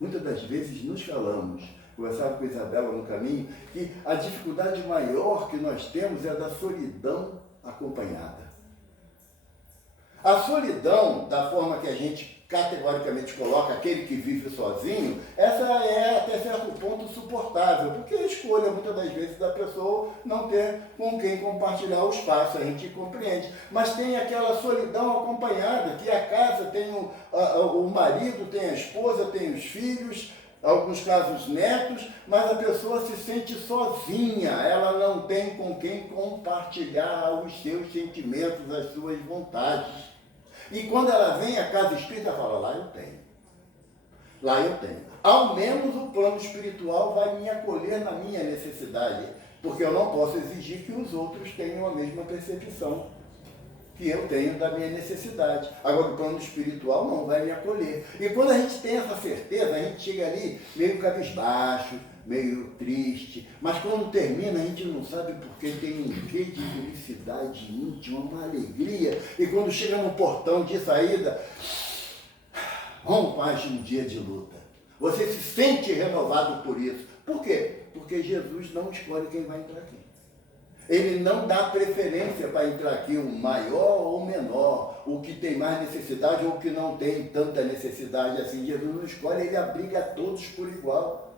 Muitas das vezes nos calamos. Conversava com a Isabela no caminho, que a dificuldade maior que nós temos é a da solidão acompanhada. A solidão, da forma que a gente categoricamente coloca, aquele que vive sozinho, essa é até certo ponto suportável, porque a escolha muitas das vezes da pessoa não ter com quem compartilhar o espaço, a gente compreende. Mas tem aquela solidão acompanhada, que a casa tem o marido, tem a esposa, tem os filhos, alguns casos netos, mas a pessoa se sente sozinha, ela não tem com quem compartilhar os seus sentimentos, as suas vontades. E quando ela vem à casa espírita, ela fala, lá eu tenho. Lá eu tenho. Ao menos o plano espiritual vai me acolher na minha necessidade, porque eu não posso exigir que os outros tenham a mesma percepção que eu tenho da minha necessidade. Agora, o plano espiritual não vai me acolher. E quando a gente tem essa certeza, a gente chega ali meio cabisbaixo, meio triste, mas quando termina, a gente não sabe porque tem um quê de felicidade íntima, uma alegria. E quando chega no portão de saída, vamos mais um dia de luta. Você se sente renovado por isso. Por quê? Porque Jesus não escolhe quem vai entrar aqui. Ele não dá preferência para entrar aqui, o maior ou o menor, o que tem mais necessidade ou o que não tem tanta necessidade assim. Jesus não escolhe, ele abriga a todos por igual.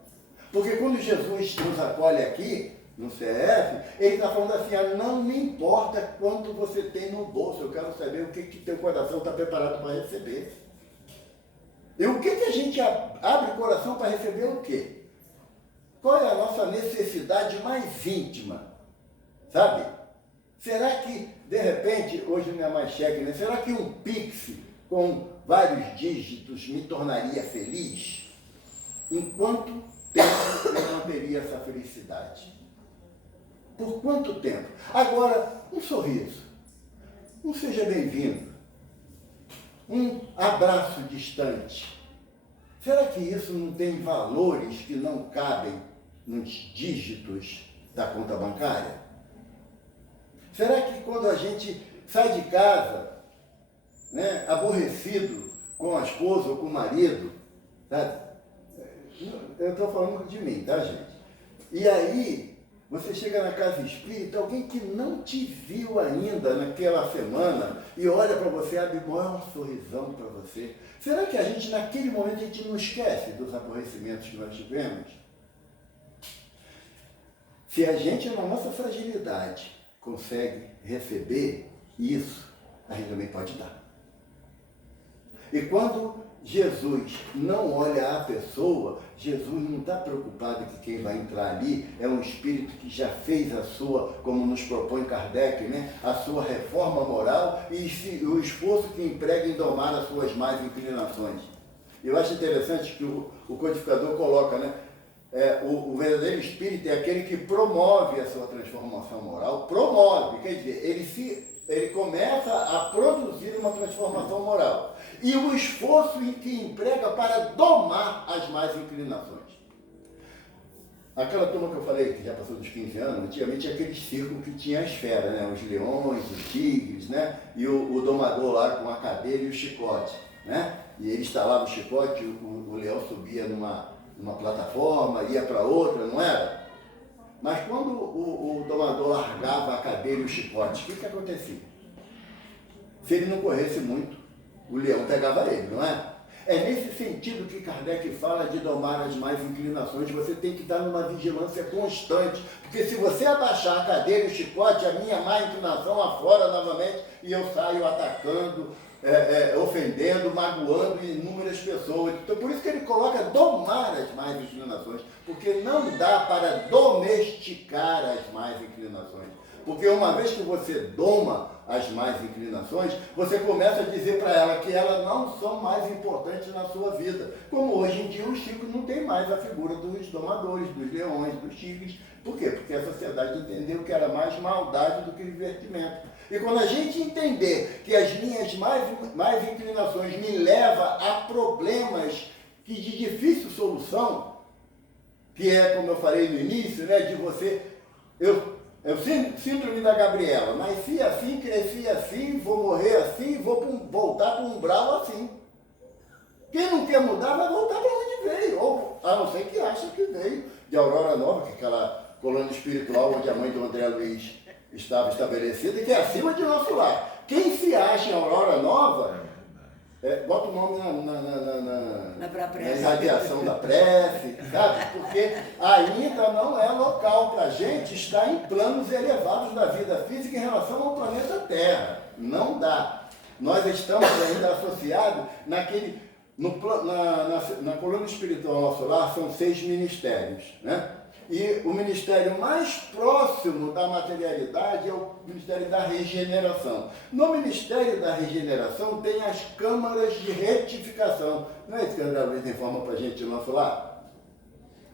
Porque quando Jesus nos acolhe aqui, no CF, ele está falando assim, não me importa quanto você tem no bolso, eu quero saber o que teu coração está preparado para receber. E o que a gente abre o coração para receber o quê? Qual é a nossa necessidade mais íntima? Sabe? Será que, de repente, hoje não é mais cheque, né? Será que um Pix com vários dígitos me tornaria feliz? Em quanto tempo eu não teria essa felicidade? Por quanto tempo? Agora, um sorriso, um seja bem-vindo, um abraço distante. Será que isso não tem valores que não cabem nos dígitos da conta bancária? Será que quando a gente sai de casa, né, aborrecido com a esposa ou com o marido, sabe? Eu estou falando de mim, tá, gente? E aí, você chega na casa espírita, alguém que não te viu ainda naquela semana e olha para você, abre o maior sorrisão para você. Será que a gente, naquele momento, a gente não esquece dos aborrecimentos que nós tivemos? Se a gente, na nossa fragilidade, consegue receber isso, a gente também pode dar. E quando Jesus não olha a pessoa, Jesus não está preocupado que quem vai entrar ali é um espírito que já fez a sua, como nos propõe Kardec, né, a sua reforma moral e o esforço que emprega em domar as suas más inclinações. Eu acho interessante que o codificador coloca, né, o verdadeiro espírito é aquele que promove a sua transformação moral, promove, quer dizer, ele começa a produzir uma transformação moral. E o esforço em que emprega para domar as más inclinações. Aquela turma que eu falei, que já passou dos 15 anos, antigamente tinha aquele círculo que tinha a esfera, né? Os leões, os tigres, né? E o domador lá com a cadeira e o chicote, né? E ele instalava o chicote, o leão subia numa plataforma, ia para outra, não era? Mas quando o domador largava a cadeira e o chicote, o que acontecia? Se ele não corresse muito, o leão pegava ele, não é? É nesse sentido que Kardec fala de domar as más inclinações. Você tem que estar numa vigilância constante, porque se você abaixar a cadeira e o chicote, a minha má inclinação aflora novamente e eu saio atacando, ofendendo, magoando inúmeras pessoas. Então, por isso que ele coloca domar as más inclinações, porque não dá para domesticar as más inclinações. Porque uma vez que você doma as más inclinações, você começa a dizer para ela que elas não são mais importantes na sua vida. Como hoje em dia os chicos não tem mais a figura dos domadores, dos leões, dos tigres. Por quê? Porque a sociedade entendeu que era mais maldade do que divertimento. E quando a gente entender que as minhas mais inclinações me levam a problemas que de difícil solução, que é, como eu falei no início, né, de você... Síndrome da Gabriela, nasci assim, cresci assim, vou morrer assim, vou voltar para um umbral assim. Quem não quer mudar vai voltar para onde veio, ou a não ser que acha que veio de Aurora Nova, que é aquela colônia espiritual onde a mãe do André Luiz estava estabelecida e que é acima de nosso lar. Quem se acha em Aurora Nova, bota o nome na irradiação da prece, sabe? Porque ainda não é local para a gente estar em planos elevados da vida física em relação ao planeta Terra. Não dá. Nós estamos ainda associados na coluna espiritual nosso lar, são 6 ministérios, né? E o ministério mais próximo da materialidade é o ministério da regeneração. No ministério da regeneração tem as câmaras de retificação. Não é isso que a André Luiz informa para a gente no nosso lar?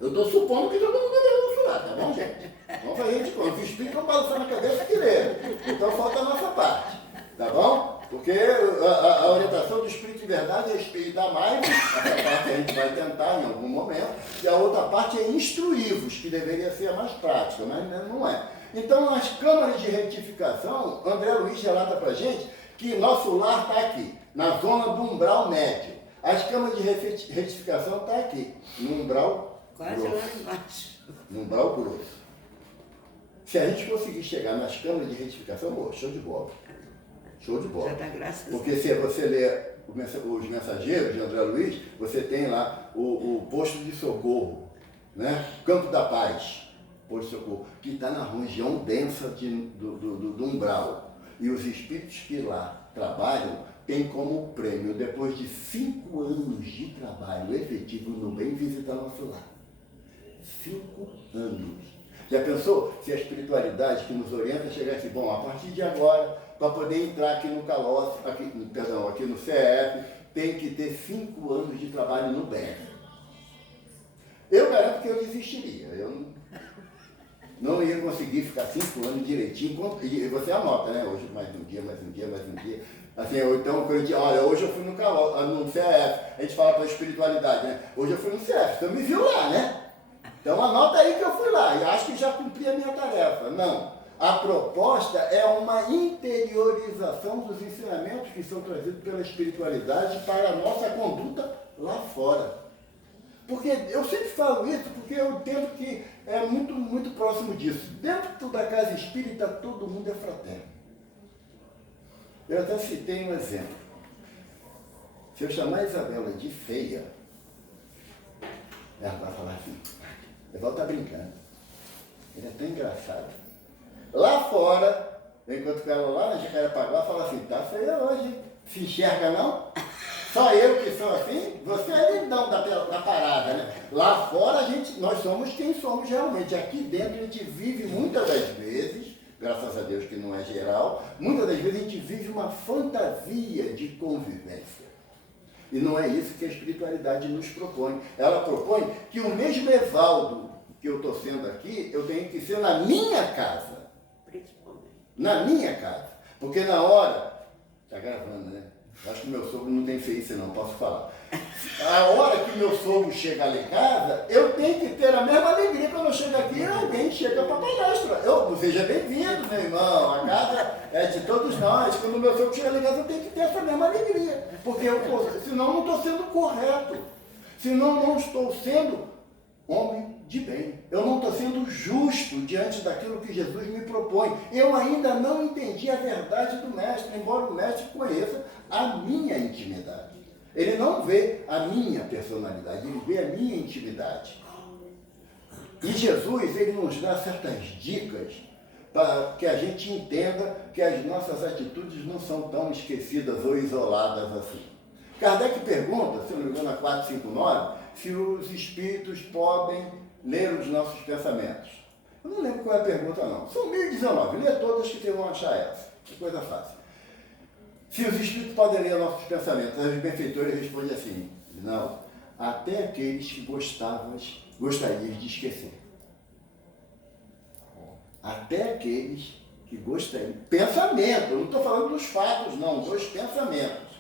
Eu estou supondo que todo mundo lê o nosso lar, tá bom, gente? Vamos fazer de conta. Os espíritos vão balançar na cabeça que lê. Então falta a nossa parte, tá bom? Porque a orientação do Espírito de Verdade é espírita mais, essa parte a gente vai tentar em algum momento, e a outra parte é instruí-vos, que deveria ser a mais prática, mas não é. Então, nas câmaras de retificação, André Luiz relata para a gente que nosso lar está aqui, na zona do umbral médio. A escama de retificação está aqui, no umbral Quase grosso. lá embaixo. No umbral grosso. Se a gente conseguir chegar nas câmaras de retificação, show de bola. Show de bola. Já dá graças a Deus. Porque se você ler os mensageiros de André Luiz, você tem lá o posto de socorro, né? Campo da Paz, posto de socorro, que está na região densa do umbral. E os espíritos que lá trabalham têm como prêmio, depois de 5 anos de trabalho efetivo no bem, visitar nosso lar. 5 anos. Já pensou se a espiritualidade que nos orienta chegasse, bom, a partir de agora, para poder entrar aqui no Calós, aqui no CF, tem que ter 5 anos de trabalho no bem. Eu garanto que eu desistiria. Eu não ia conseguir ficar 5 anos direitinho. E você anota, né? Hoje mais um dia, mais um dia, mais um dia. Assim, ou então, quando a gente, olha, hoje eu fui no Calós, no CF. A gente fala para a espiritualidade, né? Hoje eu fui no CF, você me viu lá, né? Então anota aí que eu fui lá e acho que já cumpri a minha tarefa. Não. A proposta é uma interiorização dos ensinamentos que são trazidos pela espiritualidade para a nossa conduta lá fora. Porque eu sempre falo isso porque eu entendo que é muito, muito próximo disso. Dentro da casa espírita todo mundo é fraterno. Eu até citei um exemplo. Se eu chamar a Isabela de feia, ela vai falar assim, Evaldo está brincando. Ele é tão engraçado. Lá fora, eu encontro com ela lá na Jacarepaguá, fala assim, tá feia hoje, se enxerga não? Só eu que sou assim? Você é lindão da parada, né? Lá fora nós somos quem somos realmente. Aqui dentro a gente vive muitas das vezes, graças a Deus que não é geral, muitas das vezes a gente vive uma fantasia de convivência. E não é isso que a espiritualidade nos propõe. Ela propõe que o mesmo Evaldo que eu estou sendo aqui, eu tenho que ser na minha casa. Principalmente. Na minha casa. Porque na hora... Está gravando, né? Acho que meu sogro não tem feitiço, não posso falar. A hora que meu sogro chega lá em casa, eu tenho que ter a mesma alegria quando eu chego aqui e alguém chega para a palestra. Seja bem-vindo, meu irmão. A casa é de todos nós. Quando meu sogro chega lá em casa, eu tenho que ter essa mesma alegria. Porque senão eu não estou sendo correto. Senão eu não estou sendo homem de bem. Eu não estou sendo justo diante daquilo que Jesus me propõe. Eu ainda não entendi a verdade do Mestre, embora o Mestre conheça a minha intimidade. Ele não vê a minha personalidade, ele vê a minha intimidade. E Jesus, ele nos dá certas dicas para que a gente entenda que as nossas atitudes não são tão esquecidas ou isoladas assim. Kardec pergunta, se não me engano, na 459, se os espíritos podem ler os nossos pensamentos. Eu não lembro qual é a pergunta, não. São 1019, lê todas que vocês vão achar essa. Que coisa fácil. Se os espíritos podem ler nossos pensamentos, os benfeitores respondem assim, não, até aqueles que gostariam de esquecer. Até aqueles que gostariam. Pensamento, eu não estou falando dos fatos, não, dos pensamentos.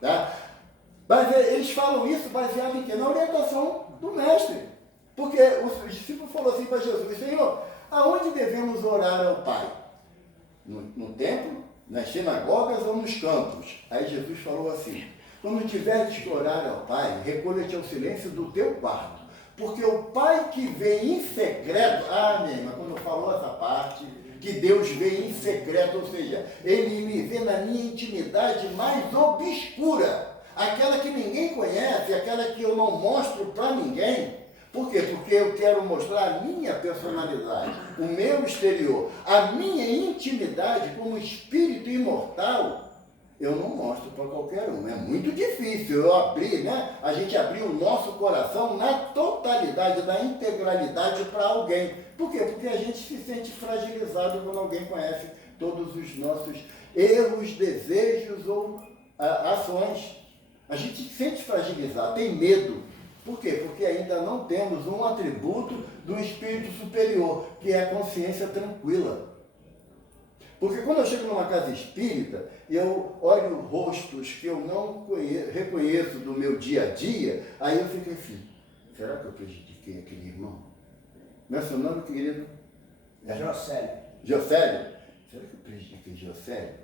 Tá? Mas eles falam isso baseado em quê? Na orientação do Mestre. Porque o discípulo falou assim para Jesus, Senhor, aonde devemos orar ao Pai? No templo, nas sinagogas ou nos campos? Aí Jesus falou assim, quando tiveres que orar ao Pai, recolha-te ao silêncio do teu quarto. Porque o Pai que vê em secreto, minha irmã, quando falou essa parte, que Deus vê em secreto, ou seja, Ele me vê na minha intimidade mais obscura, aquela que ninguém conhece, aquela que eu não mostro para ninguém. Por quê? Porque eu quero mostrar a minha personalidade, o meu exterior, a minha intimidade como espírito imortal, eu não mostro para qualquer um. É muito difícil eu abrir, né? A gente abrir o nosso coração na totalidade, na integralidade para alguém. Por quê? Porque a gente se sente fragilizado quando alguém conhece todos os nossos erros, desejos ou ações. A gente se sente fragilizado, tem medo. Por quê? Porque ainda não temos um atributo do espírito superior, que é a consciência tranquila. Porque quando eu chego numa casa espírita e eu olho rostos que eu não reconheço do meu dia a dia, aí eu fico assim, será que eu prejudiquei aquele irmão? Meu seu nome, querido? Jocélio. Jocélio? Será que eu prejudiquei Jocélio?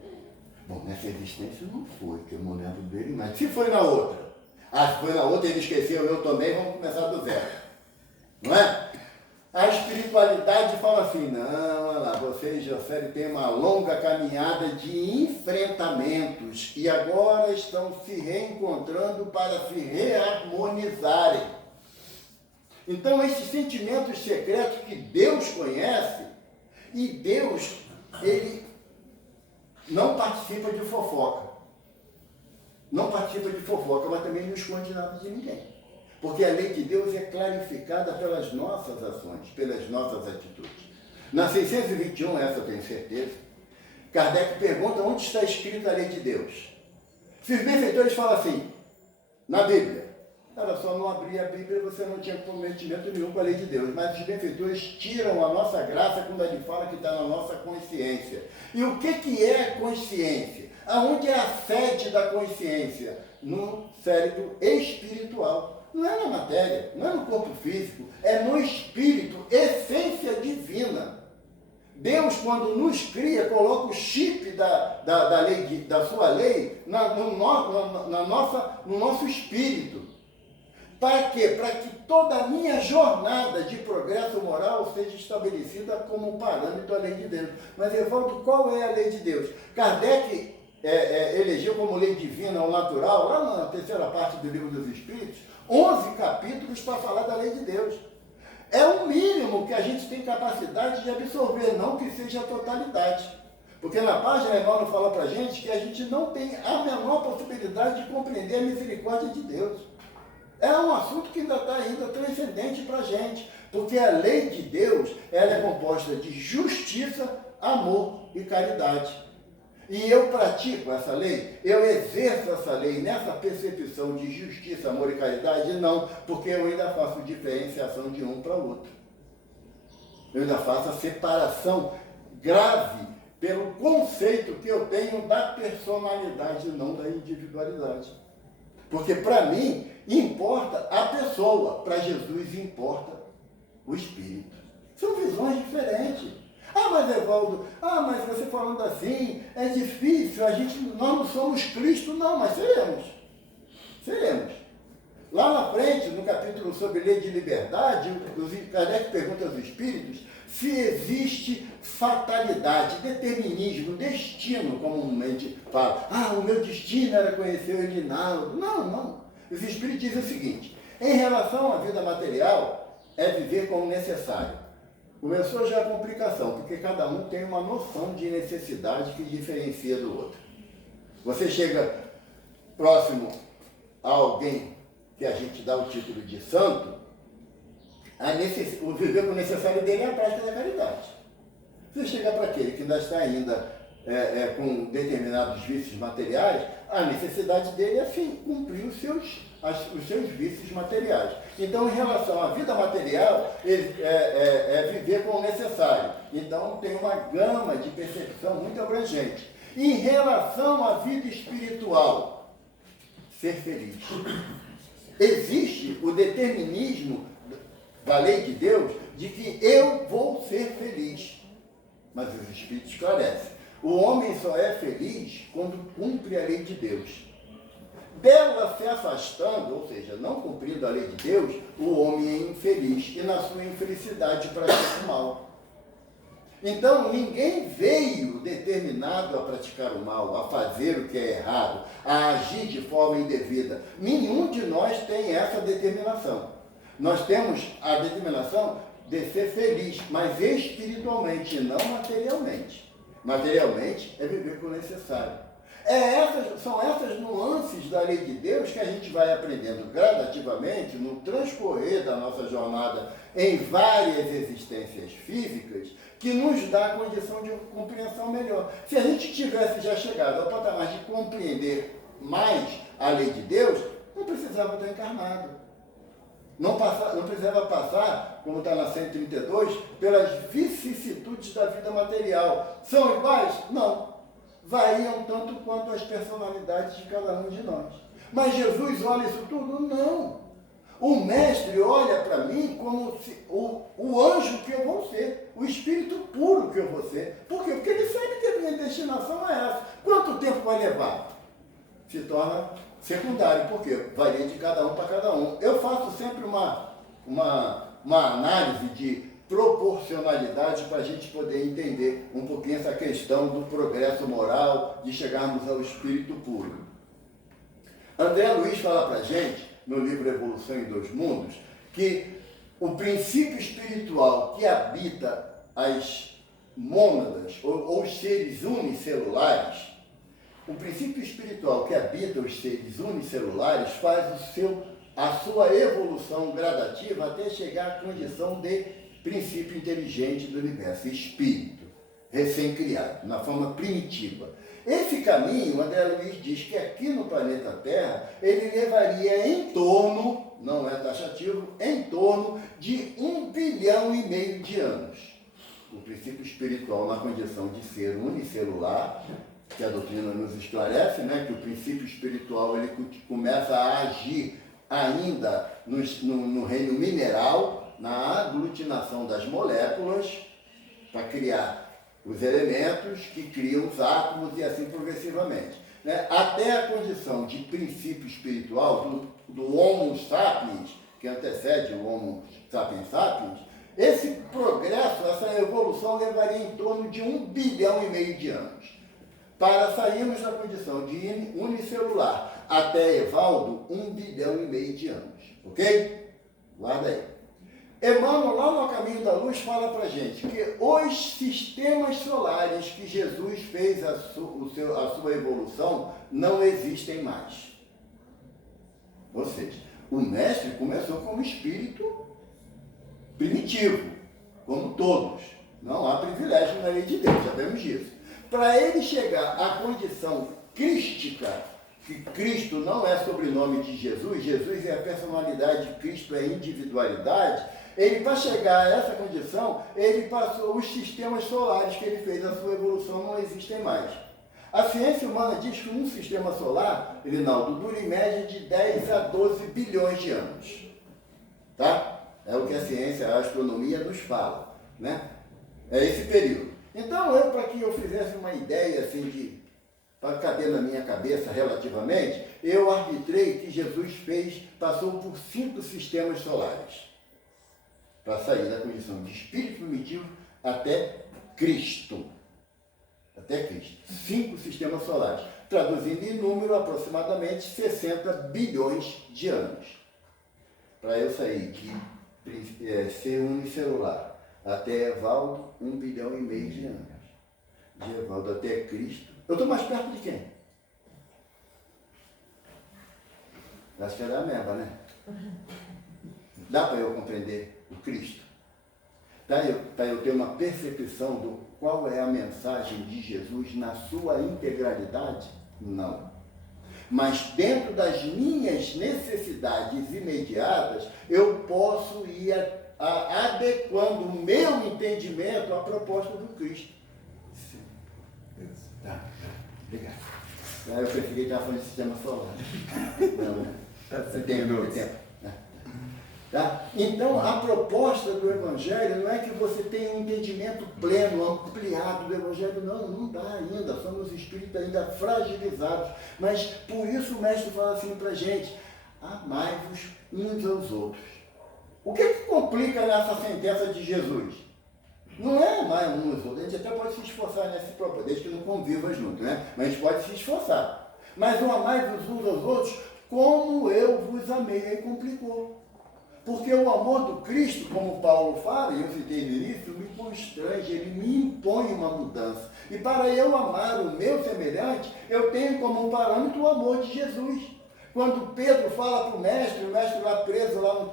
Bom, nessa existência não foi, que eu não lembro dele mais. Se foi na outra, Foi na outra, ele esqueceu, eu também, vamos começar do zero. Não é? A espiritualidade fala assim, não, olha lá, você e José têm uma longa caminhada de enfrentamentos e agora estão se reencontrando para se reharmonizarem. Então, esses sentimentos secretos que Deus conhece, e Deus, ele não participa de fofoca. Não participa de fofoca, mas também não esconde nada de ninguém. Porque a lei de Deus é clarificada pelas nossas ações, pelas nossas atitudes. Na 621, essa eu tenho certeza, Kardec pergunta onde está escrita a lei de Deus. Se os benfeitores falam assim, na Bíblia, era só não abrir a Bíblia e você não tinha comprometimento nenhum com a lei de Deus. Mas os benfeitores tiram a nossa graça quando ele fala que está na nossa consciência. E o que é a consciência? Aonde é a sede da consciência? No cérebro espiritual. Não é na matéria, não é no corpo físico, é no espírito, essência divina. Deus, quando nos cria, coloca o chip da sua lei no nosso espírito. Para quê? Para que toda a minha jornada de progresso moral seja estabelecida como parâmetro da lei de Deus. Mas, Evaldo, qual é a lei de Deus? Kardec elegeu como lei divina ou natural, lá na terceira parte do Livro dos Espíritos, 11 capítulos para falar da lei de Deus. É o mínimo que a gente tem capacidade de absorver, não que seja a totalidade. Porque na página Emmanuel fala para a gente que a gente não tem a menor possibilidade de compreender a misericórdia de Deus. É um assunto que ainda está transcendente para a gente, porque a lei de Deus ela é composta de justiça, amor e caridade. E eu pratico essa lei, eu exerço essa lei nessa percepção de justiça, amor e caridade? Não, porque eu ainda faço diferenciação de um para o outro. Eu ainda faço a separação grave pelo conceito que eu tenho da personalidade, não da individualidade. Porque para mim importa a pessoa, para Jesus importa o espírito. São visões diferentes. Ah, mas Evaldo, mas você falando assim, é difícil, nós não somos Cristo, não, mas seremos. Seremos. Lá na frente, no capítulo sobre lei de liberdade, Kardec pergunta aos espíritos se existe fatalidade, determinismo, destino, comumente fala. O meu destino era conhecer o Elinaldo. Não. Os espíritos dizem o seguinte, em relação à vida material, é viver como necessário. Começou já a complicação, porque cada um tem uma noção de necessidade que diferencia do outro. Você chega próximo a alguém que a gente dá o título de santo, o viver com o necessário dele é a prática da caridade. Você chega para aquele que ainda está com determinados vícios materiais, a necessidade dele é sim cumprir os seus vícios materiais. Então, em relação à vida material, é viver com o necessário. Então, tem uma gama de percepção muito abrangente. Em relação à vida espiritual, ser feliz. Existe o determinismo da lei de Deus de que eu vou ser feliz. Mas os Espíritos esclarecem. O homem só é feliz quando cumpre a lei de Deus. Dela se afastando, ou seja, não cumprindo a lei de Deus, o homem é infeliz e na sua infelicidade pratica o mal. Então, ninguém veio determinado a praticar o mal, a fazer o que é errado, a agir de forma indevida. Nenhum de nós tem essa determinação. Nós temos a determinação de ser feliz, mas espiritualmente, não materialmente. Materialmente é viver com o necessário. São essas nuances da lei de Deus que a gente vai aprendendo gradativamente no transcorrer da nossa jornada em várias existências físicas, que nos dá a condição de compreensão melhor. Se a gente tivesse já chegado ao patamar de compreender mais a lei de Deus, não precisava estar encarnado. Não precisava passar, como está na 132, pelas vicissitudes da vida material. São iguais? Não. Variam tanto quanto as personalidades de cada um de nós. Mas Jesus olha isso tudo? Não. O mestre olha para mim como o anjo que eu vou ser, o espírito puro que eu vou ser. Por quê? Porque ele sabe que a minha destinação é essa. Quanto tempo vai levar? Se torna secundário, porque varia de cada um para cada um. Eu faço sempre uma análise de proporcionalidade para a gente poder entender um pouquinho essa questão do progresso moral, de chegarmos ao espírito puro. André Luiz fala para a gente, no livro Evolução em Dois Mundos, que o princípio espiritual que habita as mônadas ou os seres unicelulares, o princípio espiritual que habita os seres unicelulares faz a sua evolução gradativa até chegar à condição de princípio inteligente do universo, espírito, recém-criado, na forma primitiva. Esse caminho, André Luiz diz que aqui no planeta Terra, ele levaria em torno, não é taxativo, em torno de 1,5 bilhão de anos. O princípio espiritual na condição de ser unicelular, que a doutrina nos esclarece, né, que o princípio espiritual ele começa a agir ainda no reino mineral, na aglutinação das moléculas, para criar os elementos que criam os átomos e assim progressivamente. Né? Até a condição de princípio espiritual do Homo sapiens, que antecede o Homo sapiens sapiens, esse progresso, essa evolução levaria em torno de 1,5 bilhão de anos. Para sairmos da condição de unicelular até Evaldo, 1,5 bilhão de anos. Ok? Guarda aí. Emmanuel, lá no Caminho da Luz, fala para a gente que os sistemas solares que Jesus fez a sua evolução não existem mais. Ou seja, o mestre começou como espírito primitivo, como todos. Não há privilégio na lei de Deus, sabemos disso. Para ele chegar à condição crística, que Cristo não é sobrenome de Jesus, Jesus é a personalidade, Cristo é a individualidade, ele, para chegar a essa condição, ele passou os sistemas solares que ele fez a sua evolução não existem mais. A ciência humana diz que um sistema solar, Rinaldo, dura em média de 10 a 12 bilhões de anos. Tá? É o que a ciência, a astronomia nos fala. Né? É esse período. Então, para que eu fizesse uma ideia assim para caber na minha cabeça relativamente, eu arbitrei que Jesus passou por 5 sistemas solares para sair da condição de espírito primitivo até Cristo. Até Cristo. 5 sistemas solares. Traduzindo em número, aproximadamente 60 bilhões de anos. Para eu sair de ser unicelular até Evaldo, 1,5 bilhão de anos. De Evaldo até Cristo. Eu estou mais perto de quem? Acho que é da ameba, né? Dá para eu compreender o Cristo? Para eu ter uma percepção do qual é a mensagem de Jesus na sua integralidade? Não. Mas dentro das minhas necessidades imediatas, eu posso ir adequando o meu entendimento à proposta do Cristo. Tá. Obrigado. Eu preferi que estava falando de sistema solar. Não, né? Tempo. Tá? Então, a proposta do Evangelho não é que você tenha um entendimento pleno, ampliado do Evangelho. Não dá ainda. Somos espíritos ainda fragilizados. Mas, por isso, o Mestre fala assim para a gente: amai-vos uns aos outros. O que complica nessa sentença de Jesus? Não é amar uns aos outros. A gente até pode se esforçar nesse propósito, desde que não conviva junto, né? Mas a gente pode se esforçar. Mas o amai-vos uns aos outros como eu vos amei. Aí complicou. Porque o amor do Cristo, como Paulo fala, e eu citei no início, me constrange, ele me impõe uma mudança. E para eu amar o meu semelhante, eu tenho como parâmetro o amor de Jesus. Quando Pedro fala para o mestre lá preso lá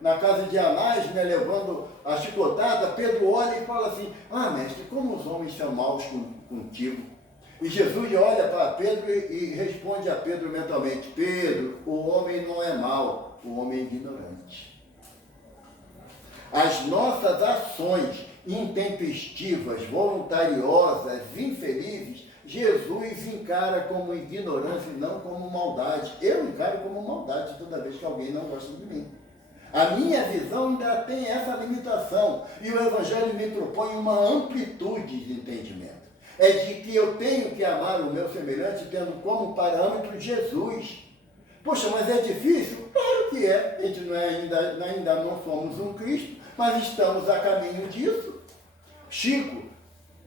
na casa de Anás, né, levando a chicotada, Pedro olha e fala assim: mestre, como os homens são maus contigo? E Jesus olha para Pedro e responde a Pedro mentalmente: Pedro, o homem não é mau, o homem é ignorante. As nossas ações intempestivas, voluntariosas, infelizes, Jesus encara como ignorância e não como maldade. Eu encaro como maldade toda vez que alguém não gosta de mim. A minha visão ainda tem essa limitação. E o Evangelho me propõe uma amplitude de entendimento. É de que eu tenho que amar o meu semelhante tendo como parâmetro Jesus. Poxa, mas é difícil? Claro que é. A gente ainda não somos um Cristo, mas estamos a caminho disso. Chico,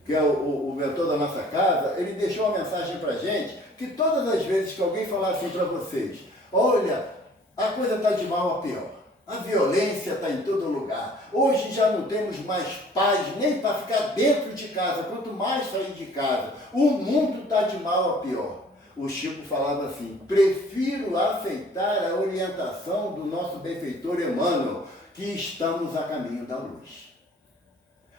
que é o mentor da nossa casa, ele deixou uma mensagem para a gente que todas as vezes que alguém falar assim para vocês, olha, a coisa está de mal a pior, a violência está em todo lugar, hoje já não temos mais paz nem para ficar dentro de casa, quanto mais sair de casa, o mundo está de mal a pior. O Chico falava assim, prefiro aceitar a orientação do nosso benfeitor Emmanuel, que estamos a caminho da luz.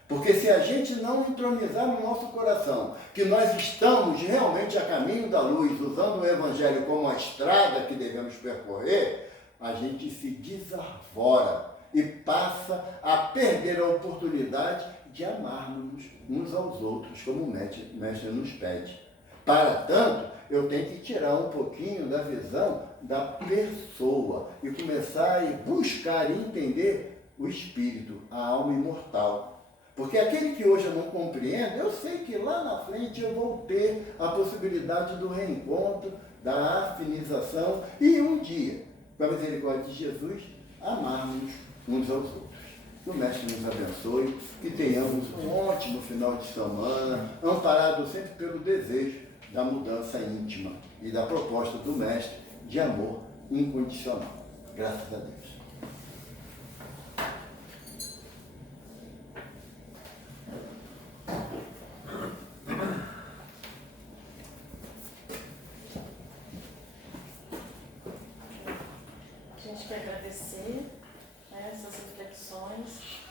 Porque se a gente não entronizar no nosso coração que nós estamos realmente a caminho da luz, usando o Evangelho como a estrada que devemos percorrer, a gente se desarvora e passa a perder a oportunidade de amarmos uns aos outros, como o mestre nos pede. Para tanto, eu tenho que tirar um pouquinho da visão da pessoa e começar a buscar e entender o espírito, a alma imortal. Porque aquele que hoje eu não compreendo, eu sei que lá na frente eu vou ter a possibilidade do reencontro, da afinização e um dia, com a misericórdia de Jesus, amarmos uns aos outros. Que o Mestre nos abençoe, que tenhamos um ótimo final de semana, amparado sempre pelo desejo da mudança íntima e da proposta do Mestre de amor incondicional. Graças a Deus. A gente quer agradecer essas reflexões,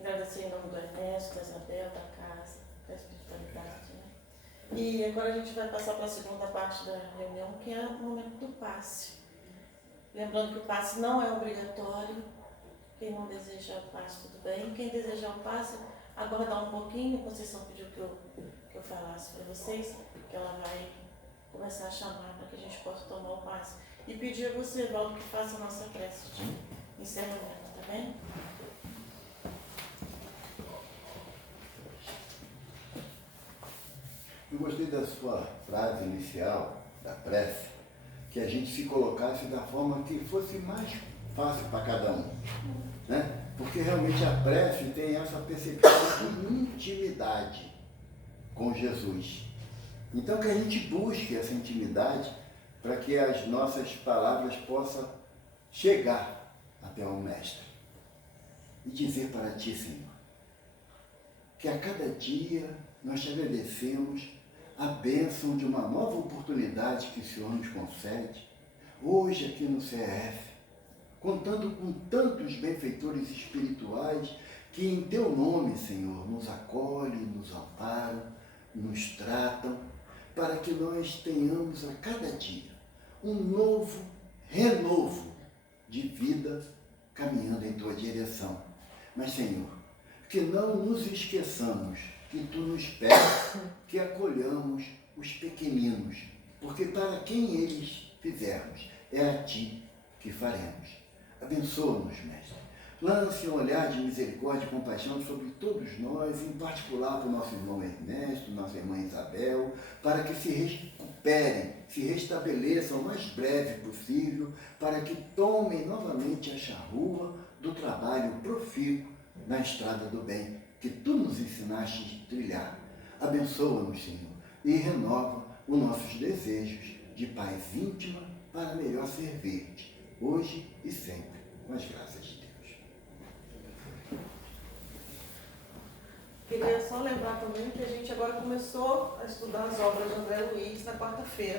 agradecer em nome do Ernesto, da Isabel, da casa, da espiritualidade. E agora a gente vai passar para a segunda parte da reunião, que é o momento do passe. Lembrando que o passe não é obrigatório. Quem não deseja o passe, tudo bem. Quem desejar o passe, aguardar um pouquinho. A Conceição pediu que eu falasse para vocês, que ela vai começar a chamar para que a gente possa tomar o passe. E pedir a você, Valdo, que faça a nossa prece de encerramento, tá bem? Eu gostei da sua frase inicial, da prece, que a gente se colocasse da forma que fosse mais fácil para cada um. Né? Porque realmente a prece tem essa percepção de intimidade com Jesus. Então que a gente busque essa intimidade para que as nossas palavras possam chegar até o Mestre e dizer para Ti, Senhor, que a cada dia nós te agradecemos a bênção de uma nova oportunidade que o Senhor nos concede, hoje aqui no CRF, contando com tantos benfeitores espirituais que em Teu nome, Senhor, nos acolhem, nos amparam, nos tratam, para que nós tenhamos a cada dia um novo renovo de vida caminhando em Tua direção. Mas, Senhor, que não nos esqueçamos que Tu nos pedes que acolhamos os pequeninos, porque para quem eles fizermos, é a Ti que faremos. Abençoa-nos, Mestre. Lance um olhar de misericórdia e compaixão sobre todos nós, em particular para o nosso irmão Ernesto, nossa irmã Isabel, para que se recuperem, se restabeleçam o mais breve possível, para que tomem novamente a charrua do trabalho profícuo na estrada do bem, que Tu nos ensinaste a trilhar. Abençoa-nos, Senhor, e renova os nossos desejos de paz íntima para melhor servir-Te, hoje e sempre, com as graças de Deus. Queria só lembrar também que a gente agora começou a estudar as obras de André Luiz na quarta-feira.